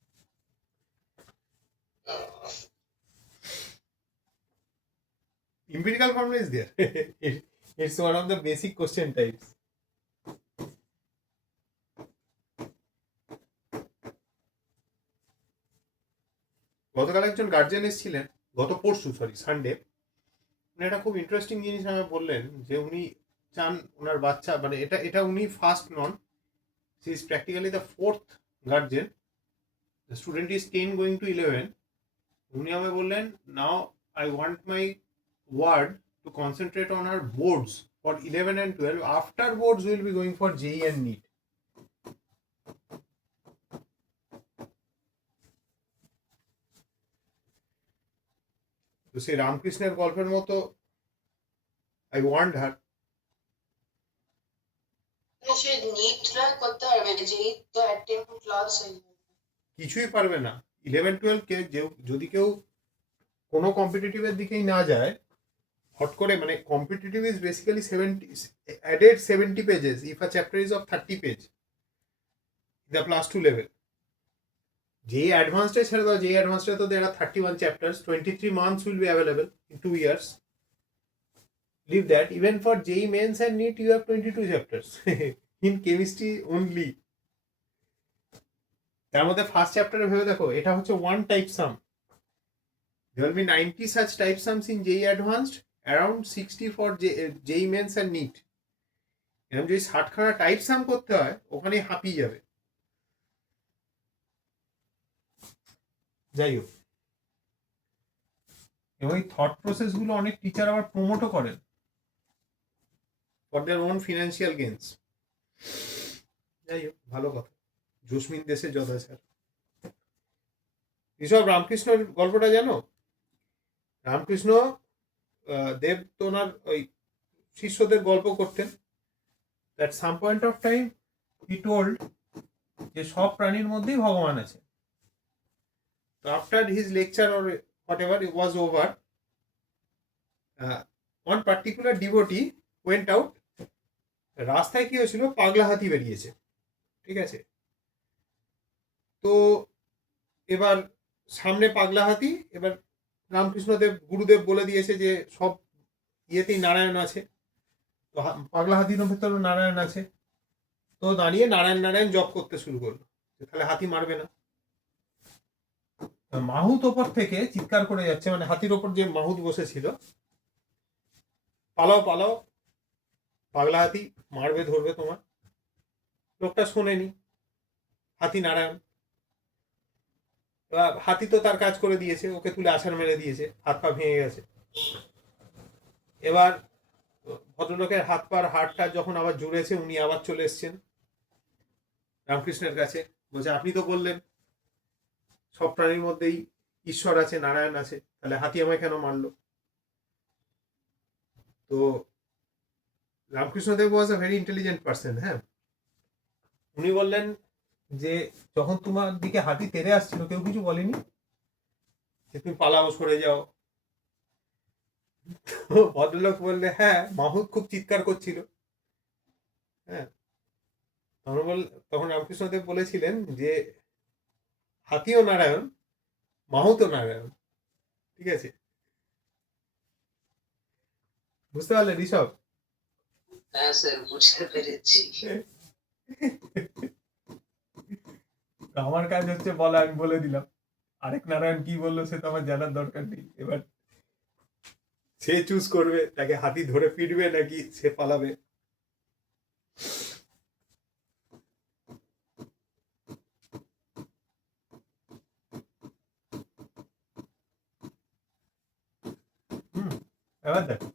Empirical formula is there. It's one of the basic question types. গতকাল একজন গার্জিয়ান এসেছিলেন, গত পরশু সানডে, উনি একটা খুব ইন্টারেস্টিং জিনিস আমাকে বললেন যে উনি চান ওনার বাচ্চা, মানে এটা উনি ফার্স্ট নন, she is practically the fourth guardian, the student is 10 going to 11। উনি আমাকে বললেন, now I want my ward to concentrate on our boards for 11 and 12. After boards, we will be going for JEE and NEET. তো সেই রামকৃষ্ণের গল্পের মতো I warned her. সে নিটটা করতে পারবে না, যেই তো অ্যাটেম্প ক্লাস হয়ে যাবে। কিছুই পারবে না। 11-12 কে যদি কেউ কোনো কম্পিটিটিভের দিকেই না যায়, হট করে মানে কম্পিটিটিভ ইজ বেসিক্যালি 70 added 70 pages if a chapter is of 30 page the plus 2 level. যেই অ্যাডভান্সডে ছেড়ে দাও, যেই অ্যাডভান্সডে তো there are 31 chapters, 23 months will be available in 2 years. Leave that. Even for JEE mains and NEET you have 22 chapters in chemistry only. তার মধ্যে ফার্স্ট চ্যাপ্টারে ভেবে দেখো, এটা হচ্ছে one type some. There will be 90 such type sums in JEE advanced, around 60 for JEE mains and NEET. এরকম যদি 60খানা টাইপ সাম করতে হয় ওখানে হাঁপিয়ে যাবে. যাই হোক, এবং এই থট প্রসেসগুলো অনেক টিচার আবার প্রমোটও করেন for their own financial gains. যাই হোক, ভালো কথা. জসমিন দেশে যদাচার. এসব রামকৃষ্ণের গল্পটা জানো? রামকৃষ্ণ দেব তো ওনার ওই শিষ্যদের গল্প করতেন. at some point of time he told যে সব প্রাণীর মধ্যেই ভগবান আছে. তো after his lecture or whatever it was over, one particular devotee went out. রাস্তায় কি হয়েছিল, পাগলা হাতি বেরিয়েছে. ঠিক আছে, তো এবার সামনে পাগলা হাতি. এবার রামকৃষ্ণদেব গুরুদেব বলে দিয়েছে যে সব ইয়েতেই নারায়ণ আছে, তো পাগলা হাতির ভেতরে নারায়ণ আছে. তো দাঁড়িয়ে নারায়ণ নারায়ণ জপ করতে শুরু করলো, তাহলে হাতি মারবে না. মাহুত ওপর থেকে চিৎকার করে যাচ্ছে, মানে হাতির ওপর যে মাহুত বসেছিল, পালাও পালাও, পাগলা হাতি মারবে, ধরবে তোমার. লোকটা শোনেনি, হাতি নারায়ণ. হাতি তো তার কাজ করে দিয়েছে, ওকে তুলে আছাড় মেরে দিয়েছে, হাত পা ভেঙে গেছে. এবার ভদ্রলোকের হাত পার হাড়টা যখন আবার জুড়েছে, উনি আবার চলে এসছেন রামকৃষ্ণের কাছে. বলছে আপনি তো বললেন সব প্রাণীর মধ্যেই ঈশ্বর আছে, নারায়ণ আছে, তাহলে হাতি আমায় কেন মারলো? তো রামকৃষ্ণদেব ওয়াজ আ ভেরি ইন্টেলিজেন্ট পার্সন. হ্যাঁ, উনি বললেন যে যখন তোমার দিকে হাতি তেড়ে আসছিল কেউ কিছু বলেনি যে তুমি পালাও, সরে যাও? ভদ্রলোক বললে হ্যাঁ, মাহুত খুব চিৎকার করছিল. হ্যাঁ, তখন রামকৃষ্ণদেব বলেছিলেন যে হাতিও নারায়ণ, মাহুতও নারায়ণ. ঠিক আছে, বুঝতে পারলে ঋষভ? হ্যাঁ স্যার, বুঝতে পেরেছি. আমার কাজ হচ্ছে বলা, আমি বলে দিলাম. আরেক নারায়ণ কি বললো সে তো আমার জানার দরকার নেই. এবার সে চুজ করবে তাকে হাতি ধরে পিটবে নাকি সে পালাবে. এবার দেখো,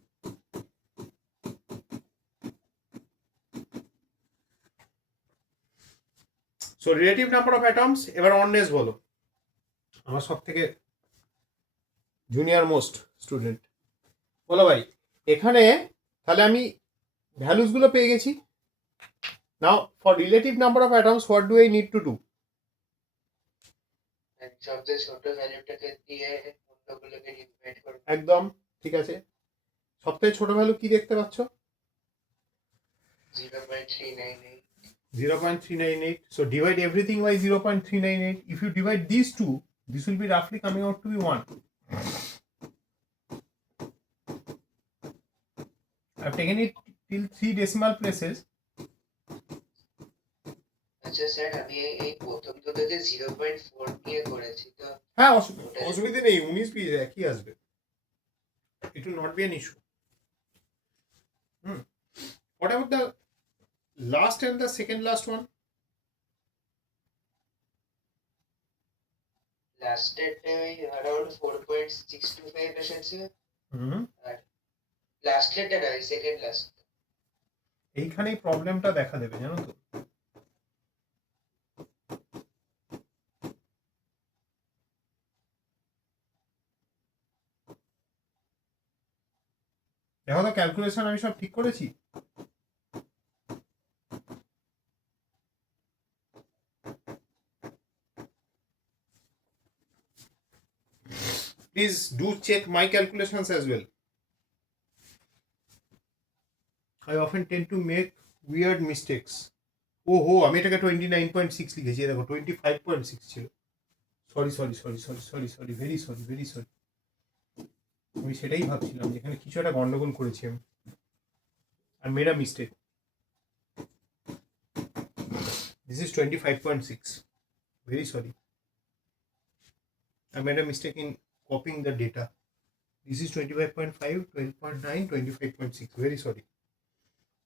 so relative number of atoms. এবার অননেস বলো, আমার সব থেকে জুনিয়র মোস্ট স্টুডেন্ট. বলো ভাই, এখানে তাহলে আমি ভ্যালুস গুলো পেয়ে গেছি. নাও for relative number of atoms what do I need to do? সবচেয়ে ছোট ভ্যালুটাকে দিয়ে অন্যগুলোকে ডিভাইড করব. একদম ঠিক আছে. সবথেকে ছোট ভ্যালু কি দেখতে পাচ্ছ? 0.398. 0.398. So divide everything by 0.398. If you divide these two, this will be roughly coming out to be 1. I've taken it till 3 decimal places. আচ্ছা স্যার, আমি এই প্রথম দুটোকে 0.4 দিয়ে করেছি তো. হ্যাঁ, অসুবিধা নেই, 19 পিস একই আসবে. It will not be an issue. What about the last and the second last one? লাস্টেরটা ওই अराउंड 4.625 এসেছে. আর লাস্টেরটা না, সেকেন্ড লাস্ট. এইখানেই প্রবলেমটা দেখা দেবে, জানো তো. দেখো তো, ক্যালকুলেশন আমি সব ঠিক করেছি. Please do check my calculations as well. I often tend to make weird mistakes. ওহো আমি এটাকে 29.6 লিখেছি, দেখো 25.6 ছিল। Sorry sorry sorry sorry sorry sorry very sorry very sorry, আমি সেটাই ভাবছিলাম যেখানে কিছু একটা গন্ডগোল করেছি আমি। I made a mistake. This is 25.6. Very sorry. I made a mistake in copying the data. This is 25.5, 12.9, 25.6. Very sorry.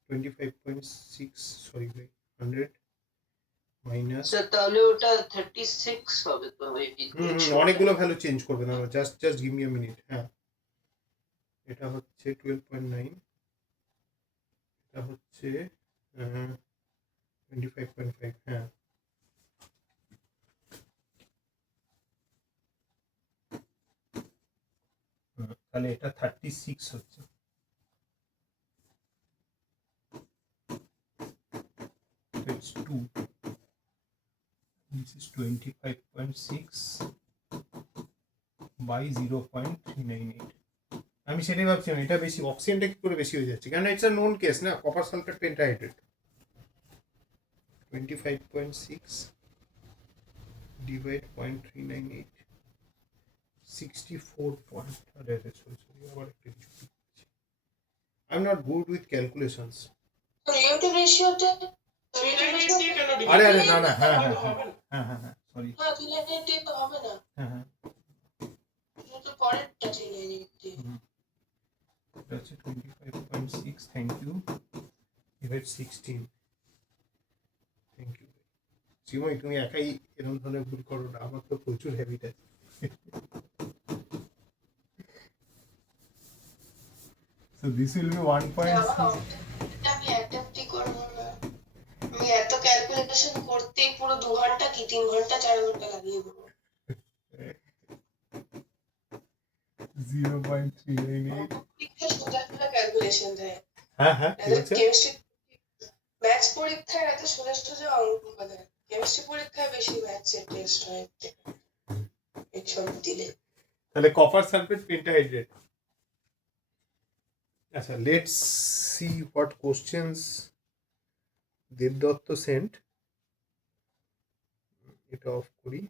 25.6, sorry, 100 minus. স্যার তাহলে ওটা 36 হবে তো মেবি। অনেকগুলো ভ্যালু চেঞ্জ করবে না, just give me a minute. হ্যাঁ, এটা হচ্ছে 12.9, এটা হচ্ছে 25.5। হ্যাঁ, তাহলে এটা 36 হচ্ছে। It's 2. This is 25.6 by 0.398. আমি সেটাই ভাবছিলাম এটা বেশি, অক্সিজেনটা কি করে বেশি হয়ে যাচ্ছে, কারণ ইটস আ নোন কেস না, কপার সালফেট পেন্টাহাইড্রেট। 25.6 divide 0.398, 64 point. sorry, আবার একটা কিছু লিখছি। I'm not good with calculations. Relative রেশিওতে আরে না না, হ্যাঁ হ্যাঁ হ্যাঁ হ্যাঁ হ্যাঁ হ্যাঁ সরি, হ্যাঁ রিলেটিভ তো হবে না, হ্যাঁ হ্যাঁ এটা তো পরেরটা রিলেটিভ। এটা হচ্ছে 25.6, thank you, divide 16, thank you. Simoy তুমি একাই এরকম ধরনের ভুল করো না, আমার তো প্রচুর হ্যাবিট আছে। So this will be 1.6. আমি অ্যাটেম্পটই করব না, আমি এত ক্যালকুলেশন করতেই পুরো 2 ঘন্টা কি 3 ঘন্টা 4 ঘন্টা লাগিয়ে দেবো। 0.398. পরীক্ষায় সোজা সোজা ক্যালকুলেশন দেয়, হ্যাঁ হ্যাঁ কি হচ্ছে? কেমিস্ট্রি ম্যাথস পরীক্ষায় এত সোজা সোজা অঙ্ক দেয়, কেমিস্ট্রি পরীক্ষায় বেশি ম্যাথসের টেস্ট হয় এইসব দিলে। তাহলে কপার সালফেট পেন্টাহাইড্রেট। আচ্ছা, let's see what questions Debdutta sent. এটা অফ করি।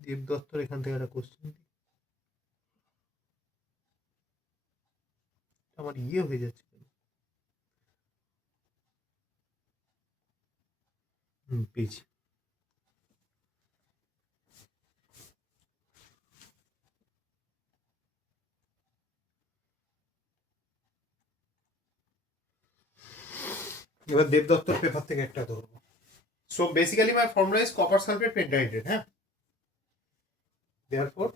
দেবদত্তর এখান থেকে একটা কোশ্চেন, আমার ইয়ে হয়ে যাচ্ছে কেন? পেয়েছি। এবার দেবদত্তর পেপার থেকে একটা ধরবো। So basically my formula is copper sulphate pentahydrate. হ্যাঁ, therefore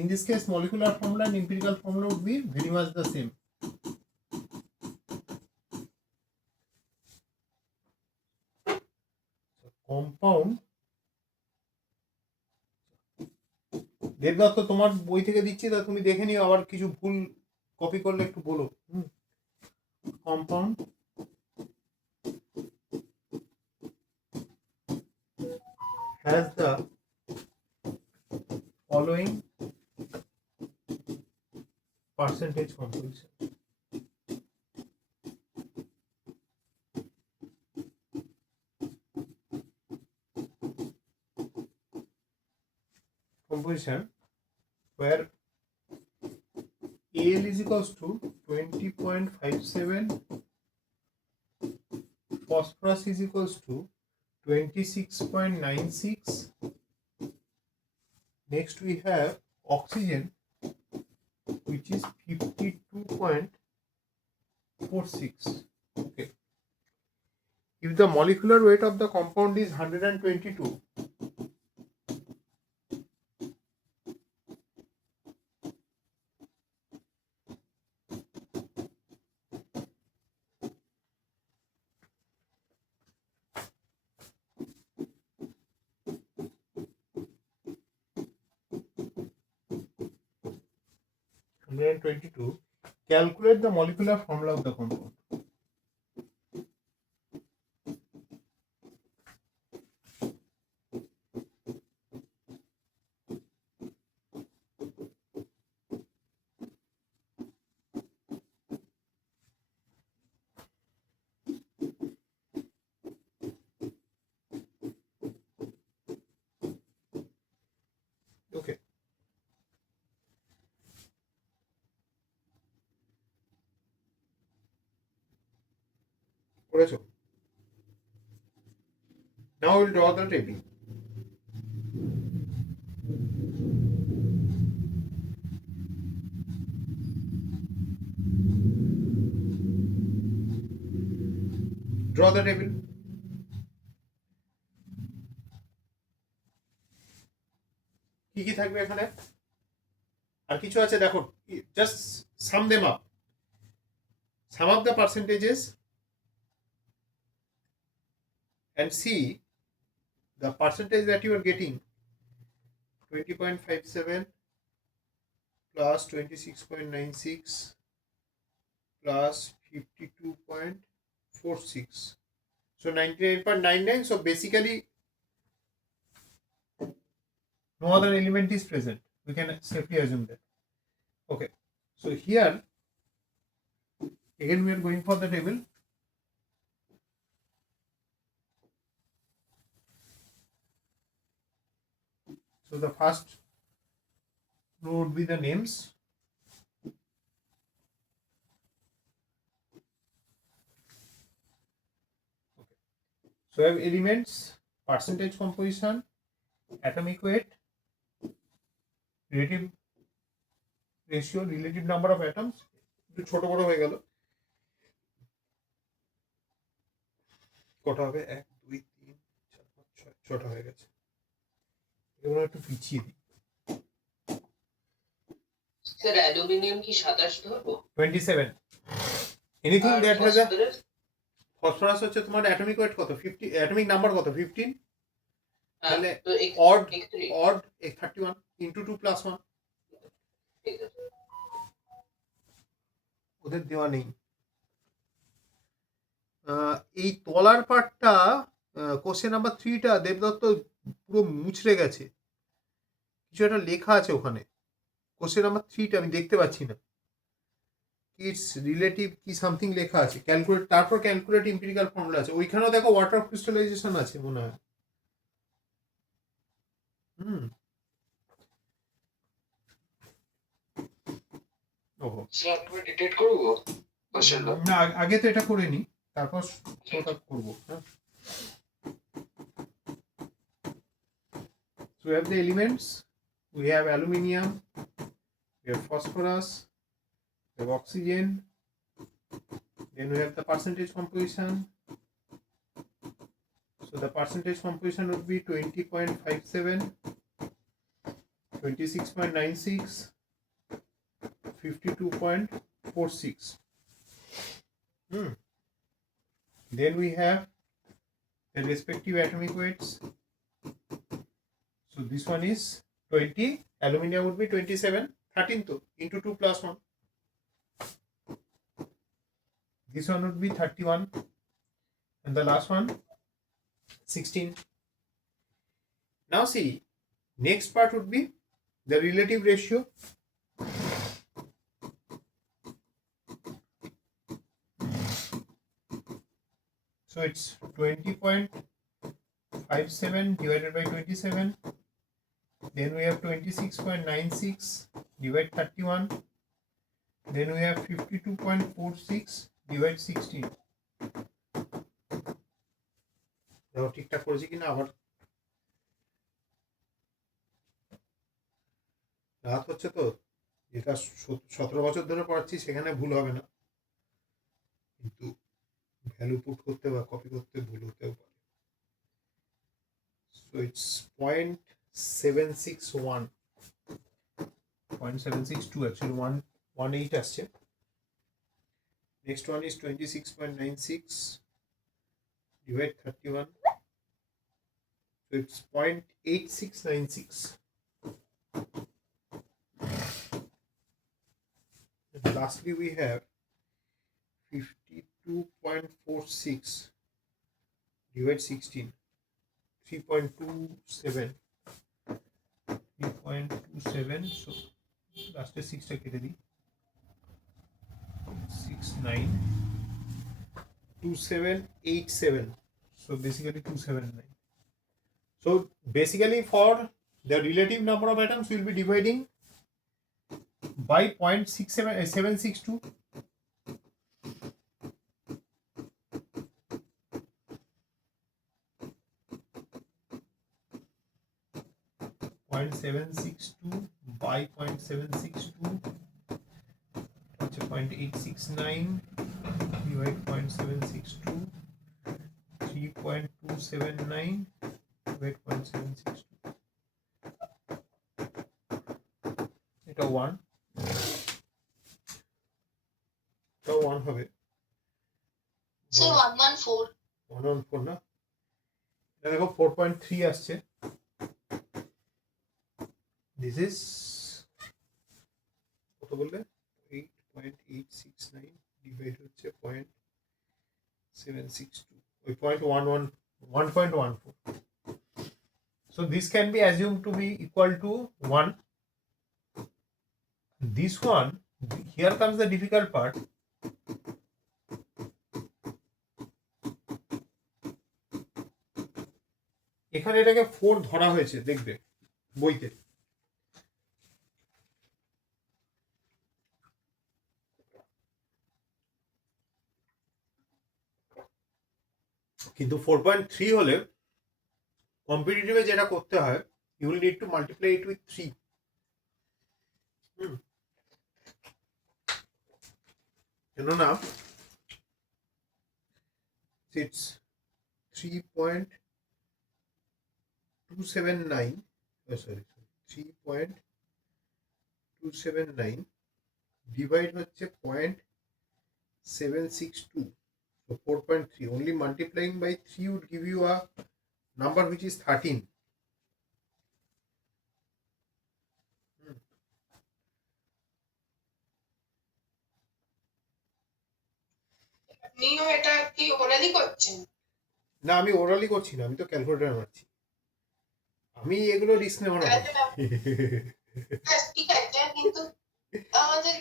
in this case molecular formula and empirical formula would be very much the same. So compound, Debdutta তোমার বই থেকে দিচ্ছি, তা তুমি দেখে নিও, আবার কিছু ভুল কপি করলে একটু বলো। Compound has the following percentage composition. Composition where Al is equals to 20.57, phosphorus is equals to 26.96. Next we have oxygen, which is 52.46. Okay. If the molecular weight of the compound is 122, 122. Calculate the molecular formula of the compound. Okay. করেছো? Now we'll draw the table. Draw the table. কি কি থাকবে এখানে? আর কিছু আছে দেখো, just sum them up. Sum up the percentages and see the percentage that you are getting. 20.57 plus 26.96 plus 52.46. So 98.99. So basically no other element is present. We can safely assume that. Okay. So here again we are going for the table. So the first row would be the names. Okay. So I have elements, percentage composition, atomic weight, relative ratio, relative number of atoms. একটু ছোট বড় হয়ে গেল। কটা হবে? 1 2 3 4 5 6 ছটা হয়ে গেছে। এগুলো একটু পিছিয়ে দিই। স্যার অ্যালুমিনিয়াম কি 27 ধরবো? 27. Anything that has a phosphorus? Phosphorus হচ্ছে তোমার অ্যাটমিক ওয়েট কত? 50, অ্যাটমিক নাম্বার কত? 15. তাহলে তো odd 31 31 into 2 plus 1. ঠিক আছে। ওদের দেওয়া নেই। এই তলার পার্টটা কোশ্চেন নাম্বার 3টা দেবদত্ত পুরো মুছড়ে গেছে। কিছু একটা লেখা আছে ওখানে। কোশ্চেন নাম্বার 3টা আমি দেখতে পাচ্ছি না। ইটস রিলেটিভ কি সামথিং লেখা আছে। ক্যালকুলেট, তারপর ক্যালকুলেট এম্পিরিক্যাল ফর্মুলা আছে। ওইখানেও দেখো ওয়াটার ক্রিস্টালাইজেশন আছে মনে হয়। ওহো, স্যার আপনি ডিটেক্ট করবো কোশ্চেনটা? না আগে তো এটা করে নি, তারপর ওটা করবো। হ্যাঁ, so we have the elements, we have aluminium, we have phosphorus, we have oxygen, then we have the percentage composition. So the percentage composition would be 20.57, 26.96, 52.46. Then we have the respective atomic weights. So this one is 20, aluminium would be 27, 13 to into 2 plus 1. This one would be 31, and the last one 16. Now see, next part would be the relative ratio. So it's 20.57 divided by 27. Then we have 26.96 divide 31. Then we have 52.46 divide 16. দেখো ঠিকঠাক করেছি কিনা। আবার রাত হচ্ছে তো, যেটা 17 বছর ধরে পড়াচ্ছি সেখানে ভুল হবে না, কিন্তু ভ্যালু পুট করতে বা কপি করতে ভুল হতেও পারে। So it's 0.761, 0.762 actually, 118 আসছে। Next one is 26.96 divide 31. So it's 0.8696. lastly we have 52.46 divide 16, 3.27, 3.27. So last 6 টা কেটে দিই, 69, 2787. So basically 279. So basically for the relative number of atoms we will be dividing by 0.762. Point 762 by 0.762, 0.869 divide 0.762, 3.279 divide 0.762. এটা 1, এটা 1 হবে, So 114. 114 না, এটা দেখো 4.3 আসছে। This is কত বললে, 8.869 ডিভাইড হচ্ছে 0.762, ওই 1.14. So this can be assumed to be equal to 1. This one, here comes the difficult part. এখানে এটাকে 4 ধরা হয়েছে, দেখবে বইতে। কিন্তু 4.3 হলে কম্পিটিটিভে যেটা করতে হয়, you will need to multiply it with 3। কেননা ইটস 3.279, সরি 3.279 ডিভাইড হচ্ছে 0.762. So 4.3, only multiplying by 3 would give you a number which is 13. আপনিও এটা কি ওরালি করছেন? না, আমি ওরালি করছি না, আমি তো ক্যালকুলেটর মারছি। আমি এগুলো রিস্ক নেব না। ঠিক আছে, কিন্তু আমাদের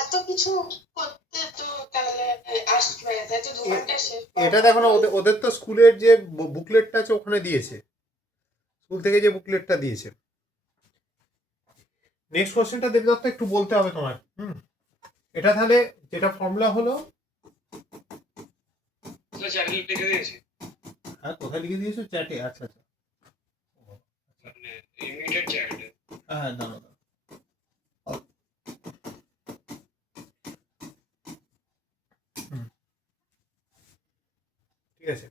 এত কিছু করতে তো তাহলে আসবে এত 2 ঘন্টা শেষ। এটা দেখো না, ওদের তো স্কুলের যে বুকলেটটা আছে ওখানে দিয়েছে, স্কুল থেকে যে বুকলেটটা দিয়েছে। নেক্সট কোশ্চেনটা দেবদত্ত একটু বলতে হবে তোমার। এটা তাহলে যেটা ফর্মুলা হলো, চ্যানেল লিখে দিয়েছি। হ্যাঁ, কোথায় লিখে দিয়েছো? চ্যাটে? আচ্ছা আচ্ছা, মানে ইমিডিয়েট চ্যাটে। হ্যাঁ দাঁড়াও। ঠিক আছে,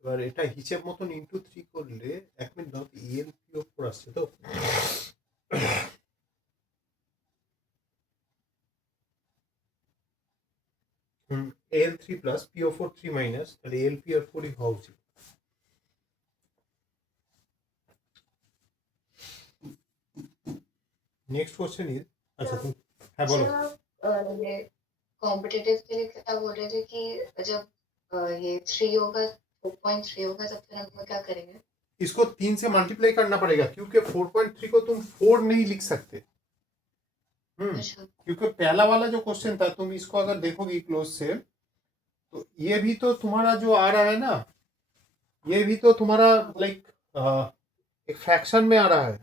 এবার এটা হিসেব মতন ইন্টু 3 করলে 1 মিনিট দাও, এল পিও 4 আসছে তো। AL3 প্লাস PO4 3 মাইনাস, তাহলে LPR4 হওয়া উচিত। नेक्स्ट क्वेश्चन इज, अच्छा तुम, हाँ बोलो। कॉम्पिटिटिव के लिए क्या बोल रहे थे कि जब ये 3 होगा, 4.3 होगा, तब फिर हम क्या करेंगे? इसको 3 से मल्टीप्लाई करना पड़ेगा, क्योंकि 4.3 को तुम 4 नहीं लिख सकते। क्योंकि पहला वाला जो क्वेश्चन था, तुम इसको अगर देखोगी क्लोज से, तो ये भी तो तुम्हारा जो आ रहा है ना, ये भी तो तुम्हारा लाइक एक फ्रैक्शन में आ रहा है।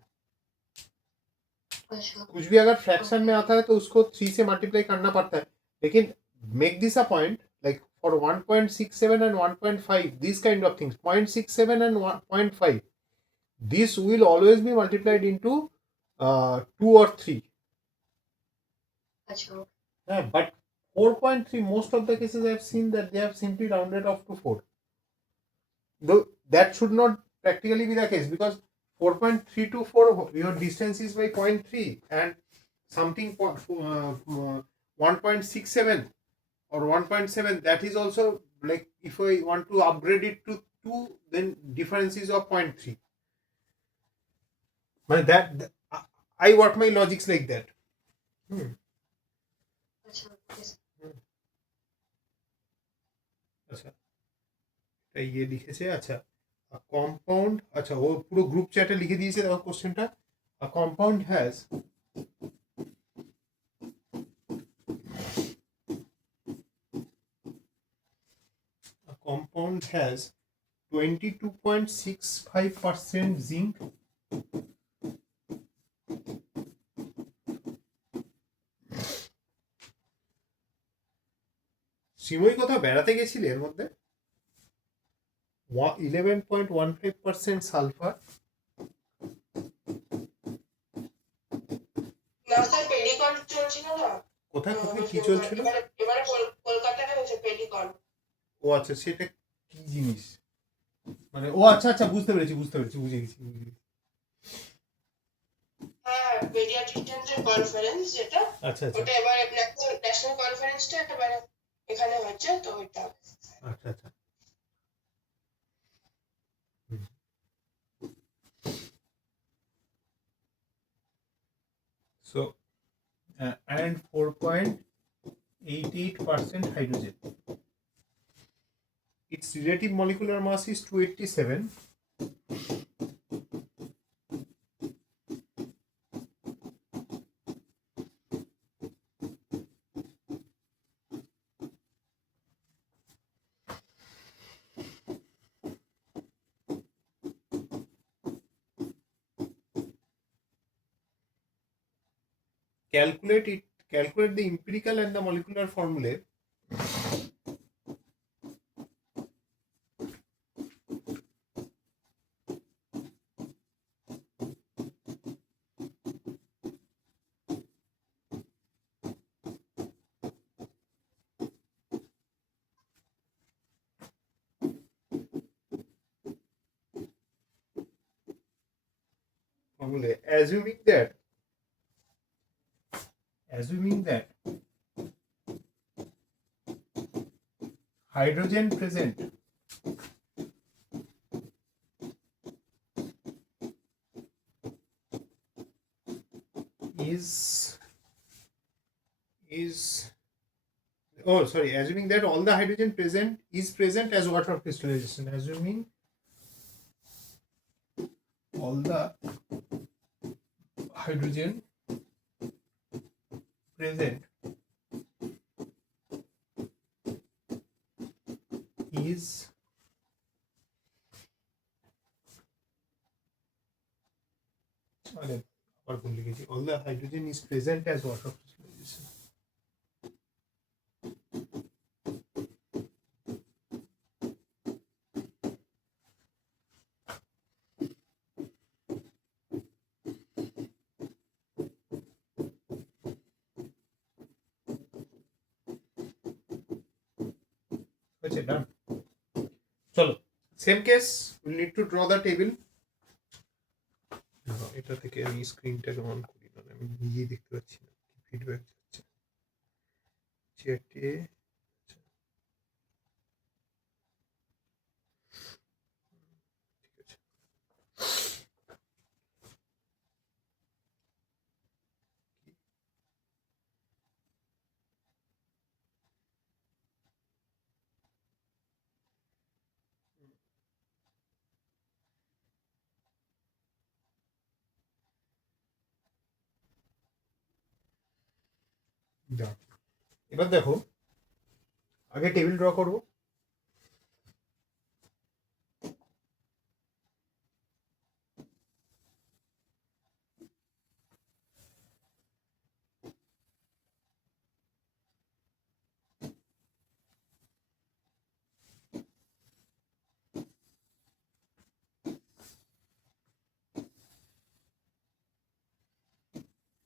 कुछ भी अगर फ्रैक्शन में आता है तो उसको 3 से मल्टीप्लाई करना पड़ता है। लेकिन make this a point, like for 1.67 and 1.5, these kind of things, 0.67 and 1.5, this will always be multiplied into 2 or 3. But 4.3, most of the cases I have seen that they have simply rounded off to 4. Though that should not practically be the case, because 4.3 to 4, your distance is by 0.3, and something 1.67 or 1.7, that is also like, if I want to upgrade it to 2, then difference is of 0.3. But that I work my logics like that. হুম আচ্ছা yes. আচ্ছা তাই ইয়ে লিখেছে আচ্ছা কম্পাউন্ড আচ্ছা ও পুরো গ্রুপ চ্যাটে লিখে দিয়েছে দেখো কোশ্চেনটা compound has compound has 22.65% zinc, Sreemoyee কোথাও বেড়াতে গেছিলে এর মধ্যে 11.15% সালফার না স্যার পেডিকল চলছিল না কোথায় কোথায় কি চলছিল এবারে কলকাতায় হয়েছে পেডিকল ও আচ্ছা সেটা কি জিনিস মানে ও আচ্ছা আচ্ছা বুঝতে পেরেছি বুঝে গেছি হ্যাঁ পেডিয়াট্রিশিয়ানদের কনফারেন্স যেটা আচ্ছা আচ্ছা ওটা এবারে ন্যাশনাল কনফারেন্সটা একেবারে এখানে হচ্ছে তো ওইটা আচ্ছা আচ্ছা so and 4.88% hydrogen its relative molecular mass is 287 calculate the empirical and the molecular formulae assuming that hydrogen present assuming that all the hydrogen present is present as water crystallization assuming all the hydrogen present is all the hydrogen is present as water crystallization Okay, done. চলো same case will need two draw the table এটা থেকে আমি স্ক্রিনটাকে অন করি না আমি নিজেই দেখতে পাচ্ছি না ফিডব্যাক যাচ্ছে চ্যাটে ঠিক আছে এবার দেখো আগে টেবিল ড্র করবো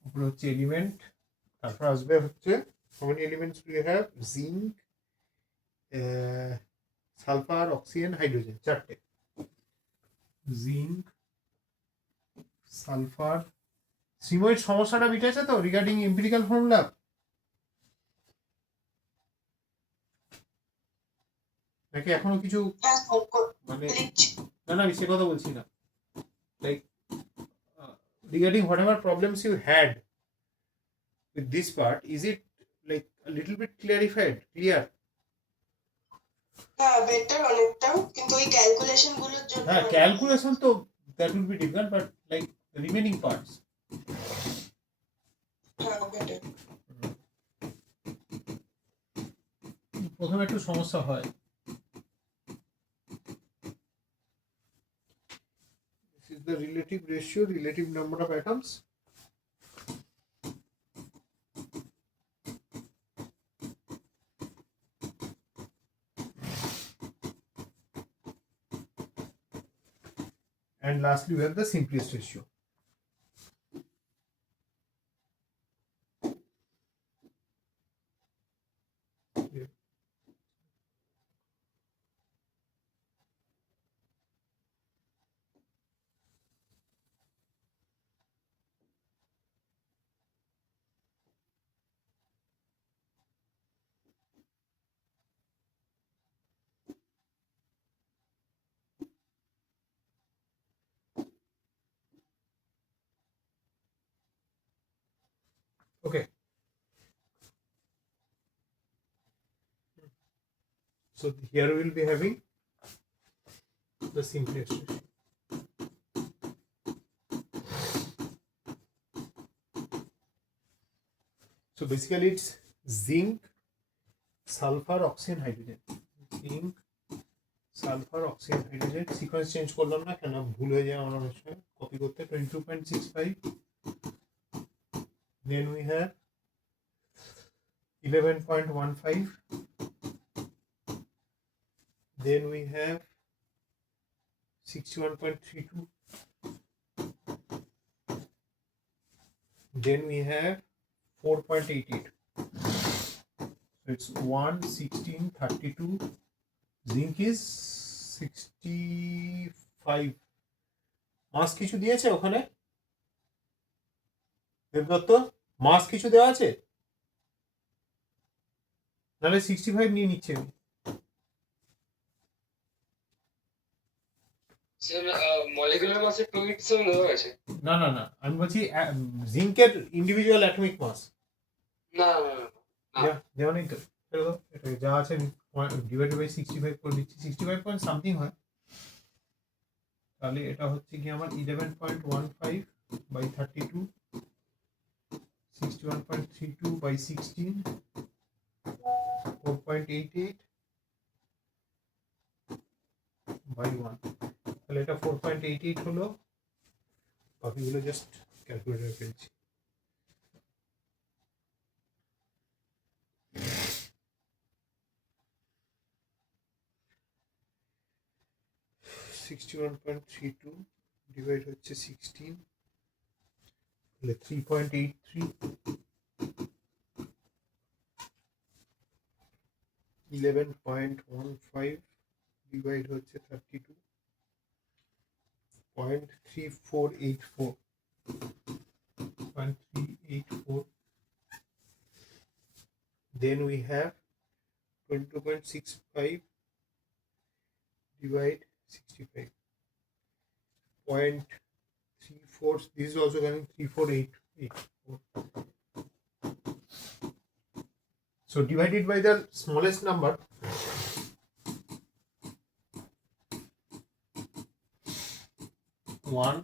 উপরে হচ্ছে এলিমেন্ট তারপর আসবে হচ্ছে how many elements do you have zinc sulphur oxygen hydrogen চারটে জিঙ্ক সালফার শ্রীময়ের সমস্যাটা মিটেছে তো রিগার্ডিং এম্পিরিক্যাল ফর্মুলা নাকি এখনো কিছু মানে না আমি সে কথা বলছি না like regarding whatever problems you had with this part, is it like a little bit clear? হ্যাঁ বেটার অনেকটা, কিন্তু ওই ক্যালকুলেশন গুলোর জন্য হ্যাঁ, ক্যালকুলেশন তো that will be difficult, but like the remaining parts. হ্যাঁ বেটার। প্রথমে একটু সমস্যা হয়। This is the relative ratio, relative number of atoms. And lastly, we have the simplest ratio. Yeah. Okay. So here we will be having the simplest ratio. So basically it's zinc, sulfur, oxygen, hydrogen. Zinc, sulfur, oxygen, hydrogen. Sequence change করলাম না কেন ভুল হয়ে যায় আমার অনেক সময় কপি করতে। 22.65. Then we have 11.15. Then we have 61.32. Then we have 4.88. So it's 1, 16, 32. Zinc is 65. মাস কিছু দিয়েছে ওখানে দেবদত্ত? মাস কিছু দেওয়া আছে? নাহলে 65 নিয়ে নিচ্ছে আমি। স্যার মলিকুলার মাসে 287 দেওয়া আছে। না না না, আমি বলছি জিঙ্কের ইন্ডিভিজুয়াল অ্যাটমিক মাস না দেওয়া নেই তো। এটা যা আছে ডিভাইডেড বাই 65 করে দিচ্ছি, 65 পয়েন্ট সামথিং হয়। তাহলে এটা হচ্ছে কি আমার 11.15 বাই 32, 61.32 বাই 16, 4.88 বাই 1। তাহলে এটা 4.88 হলো। বাকিগুলো জাস্ট ক্যালকুলেটরে ফেলছি। 61.32 ডিভাইড হচ্ছে 16, তাহলে 3.83, 11.15 ডিভাইড হচ্ছে 32.3484, 0.384. Then we have 22.65 divide 65, 0.34. This is also coming 34884. So divided by the smallest number, one.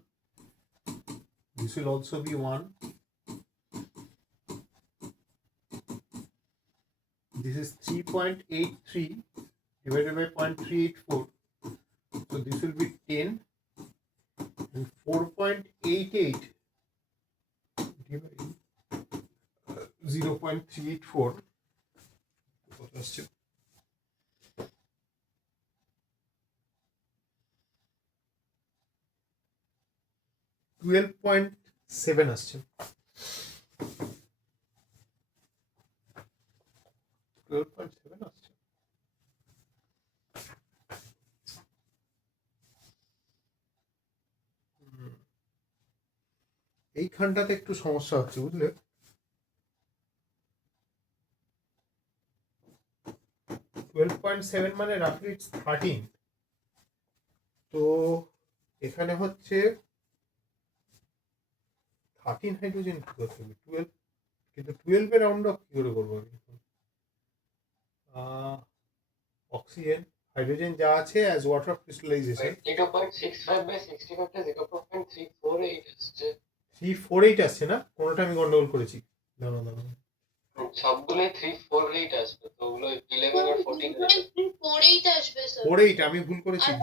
This will also be 1. This is 3.83 divided by 0.384. So this will be 10, and 4.88 divided 0.384. 12.7 আসছে। 12.7 আসছে। এইখানটাতে একটু সমস্যা হচ্ছে বুঝলে। 12.7 মানে রাফলি ইটস 13। তো এখানে হচ্ছে 13 হাইড্রোজেন কি করতে হবে? কিন্তু 12 এর রাউন্ড অফ কি করে করবো আমি এখন? অক্সিজেন হাইড্রোজেন যা আছে অ্যাজ ওয়াটার অফ ক্রিস্টালাইজেশন 22.65/60 আসছে। 348 আসছে না, কোনোটা আমি গন্ডগোল করেছি? দাঁড়াও দাঁড়াও, সবগুলোই 348 আসবে, তো ওগুলো 11 আর 14 হয়ে যাবে। 3.48 আসবে স্যার 48 আমি ভুল করেছি। আর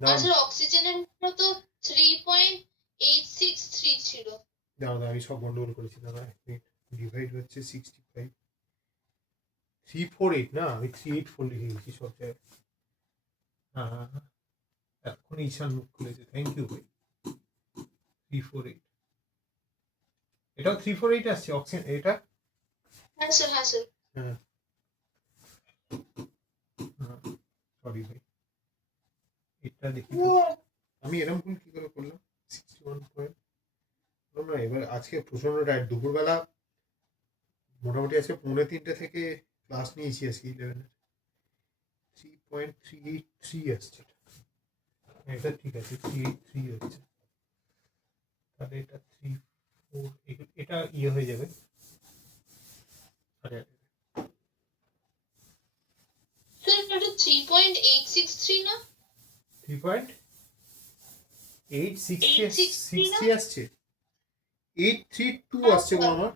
দাঁড়াও স্যার অক্সিজেনের তো 3.863 ছিল দাঁড়াও দাঁড়াও, আমি সব গন্ডগোল করেছি। দাঁড়া ডিভাইড হচ্ছে 65 348 না, আমি 384 লিখে গেছি সব জায়গায়। হ্যাঁ এখন ঈশান মুখ খুলেছে, থ্যাংক ইউ ভাই। 348 এটাও 348 আসছে অক্সিজেন এটা। হ্যাঁ স্যার হ্যাঁ সরি ভাই, এটা দেখি তো। আমি এরকম ভুল কি করে করলাম? 61 পয়েন্ট না, এবার আজকে প্রচন্ড টাইট, দুপুরবেলা মোটামুটি আজকে 2:45 থেকে ক্লাস নিয়েছি আজকে 11 3.383 আসছে। এটা ঠিক আছে, 383 হচ্ছে, তাহলে এটা 34 এটা ইয়ে হয়ে যাবে। আরে স্যার এটা 3.863 না 3.860 আসছে, 832 আসছে গো আমার।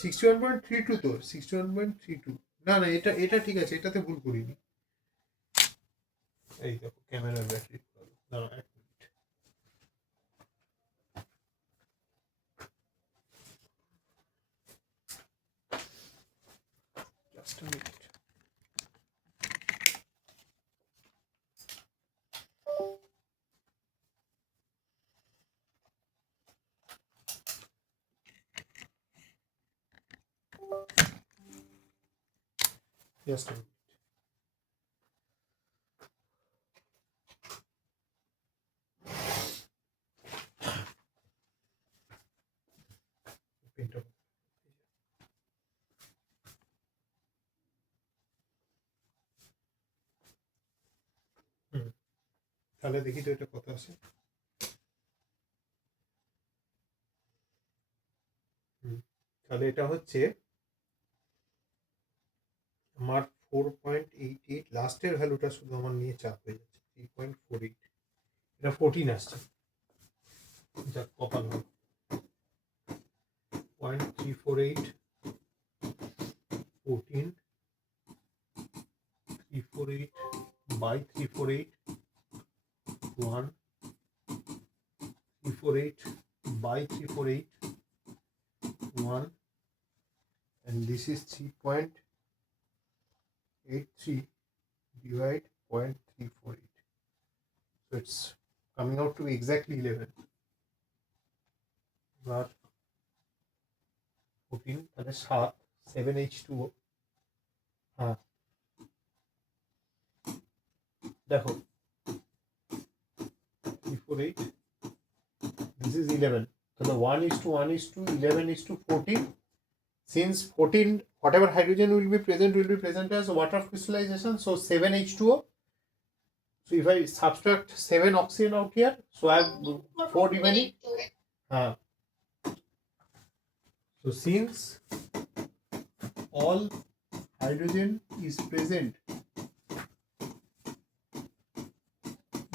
61.32 তো 61.32 না না, এটা এটা ঠিক আছে, এটাতে ভুল করিনি। এই দেখো ক্যামেরার ব্যাটারি, দাঁড়াও এক minute. Just a minute. Just a minute. Print out. তাহলে দেখি তো এটা কত আছে। তাহলে এটা হচ্ছে আমার 4.88, লাস্টের ভ্যালুটা শুধু আমার নিয়ে চাপ হয়ে যাচ্ছে, 3.48, এটা 14 আসছে, যা কপাল হবে। 0.348 14 348 by 348 1 348 by 348 1, and this is 3.83 divide 0.348, so it's coming out to be exactly 11 but 14 তাহলে 7H2O। হ্যাঁ দেখো 348, this is 11, তাহলে 1:1:11:14, since 14 whatever hydrogen will be present as water of crystallization, so 7H2O. So if I subtract 7 oxygen out here, so I have 4 remaining. So since all hydrogen is present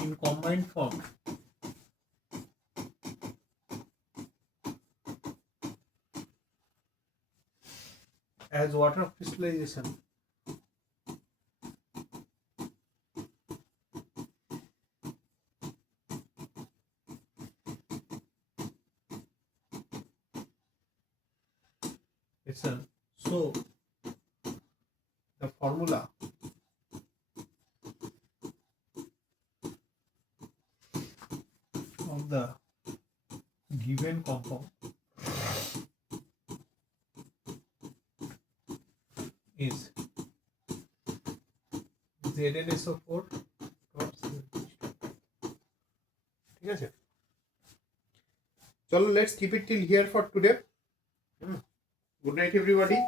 in combined form, as water of crystallization, listen, so the formula of the given compound is ZnSO4 ঠিক আছে। চলো, let's keep it till here for today. Good night everybody.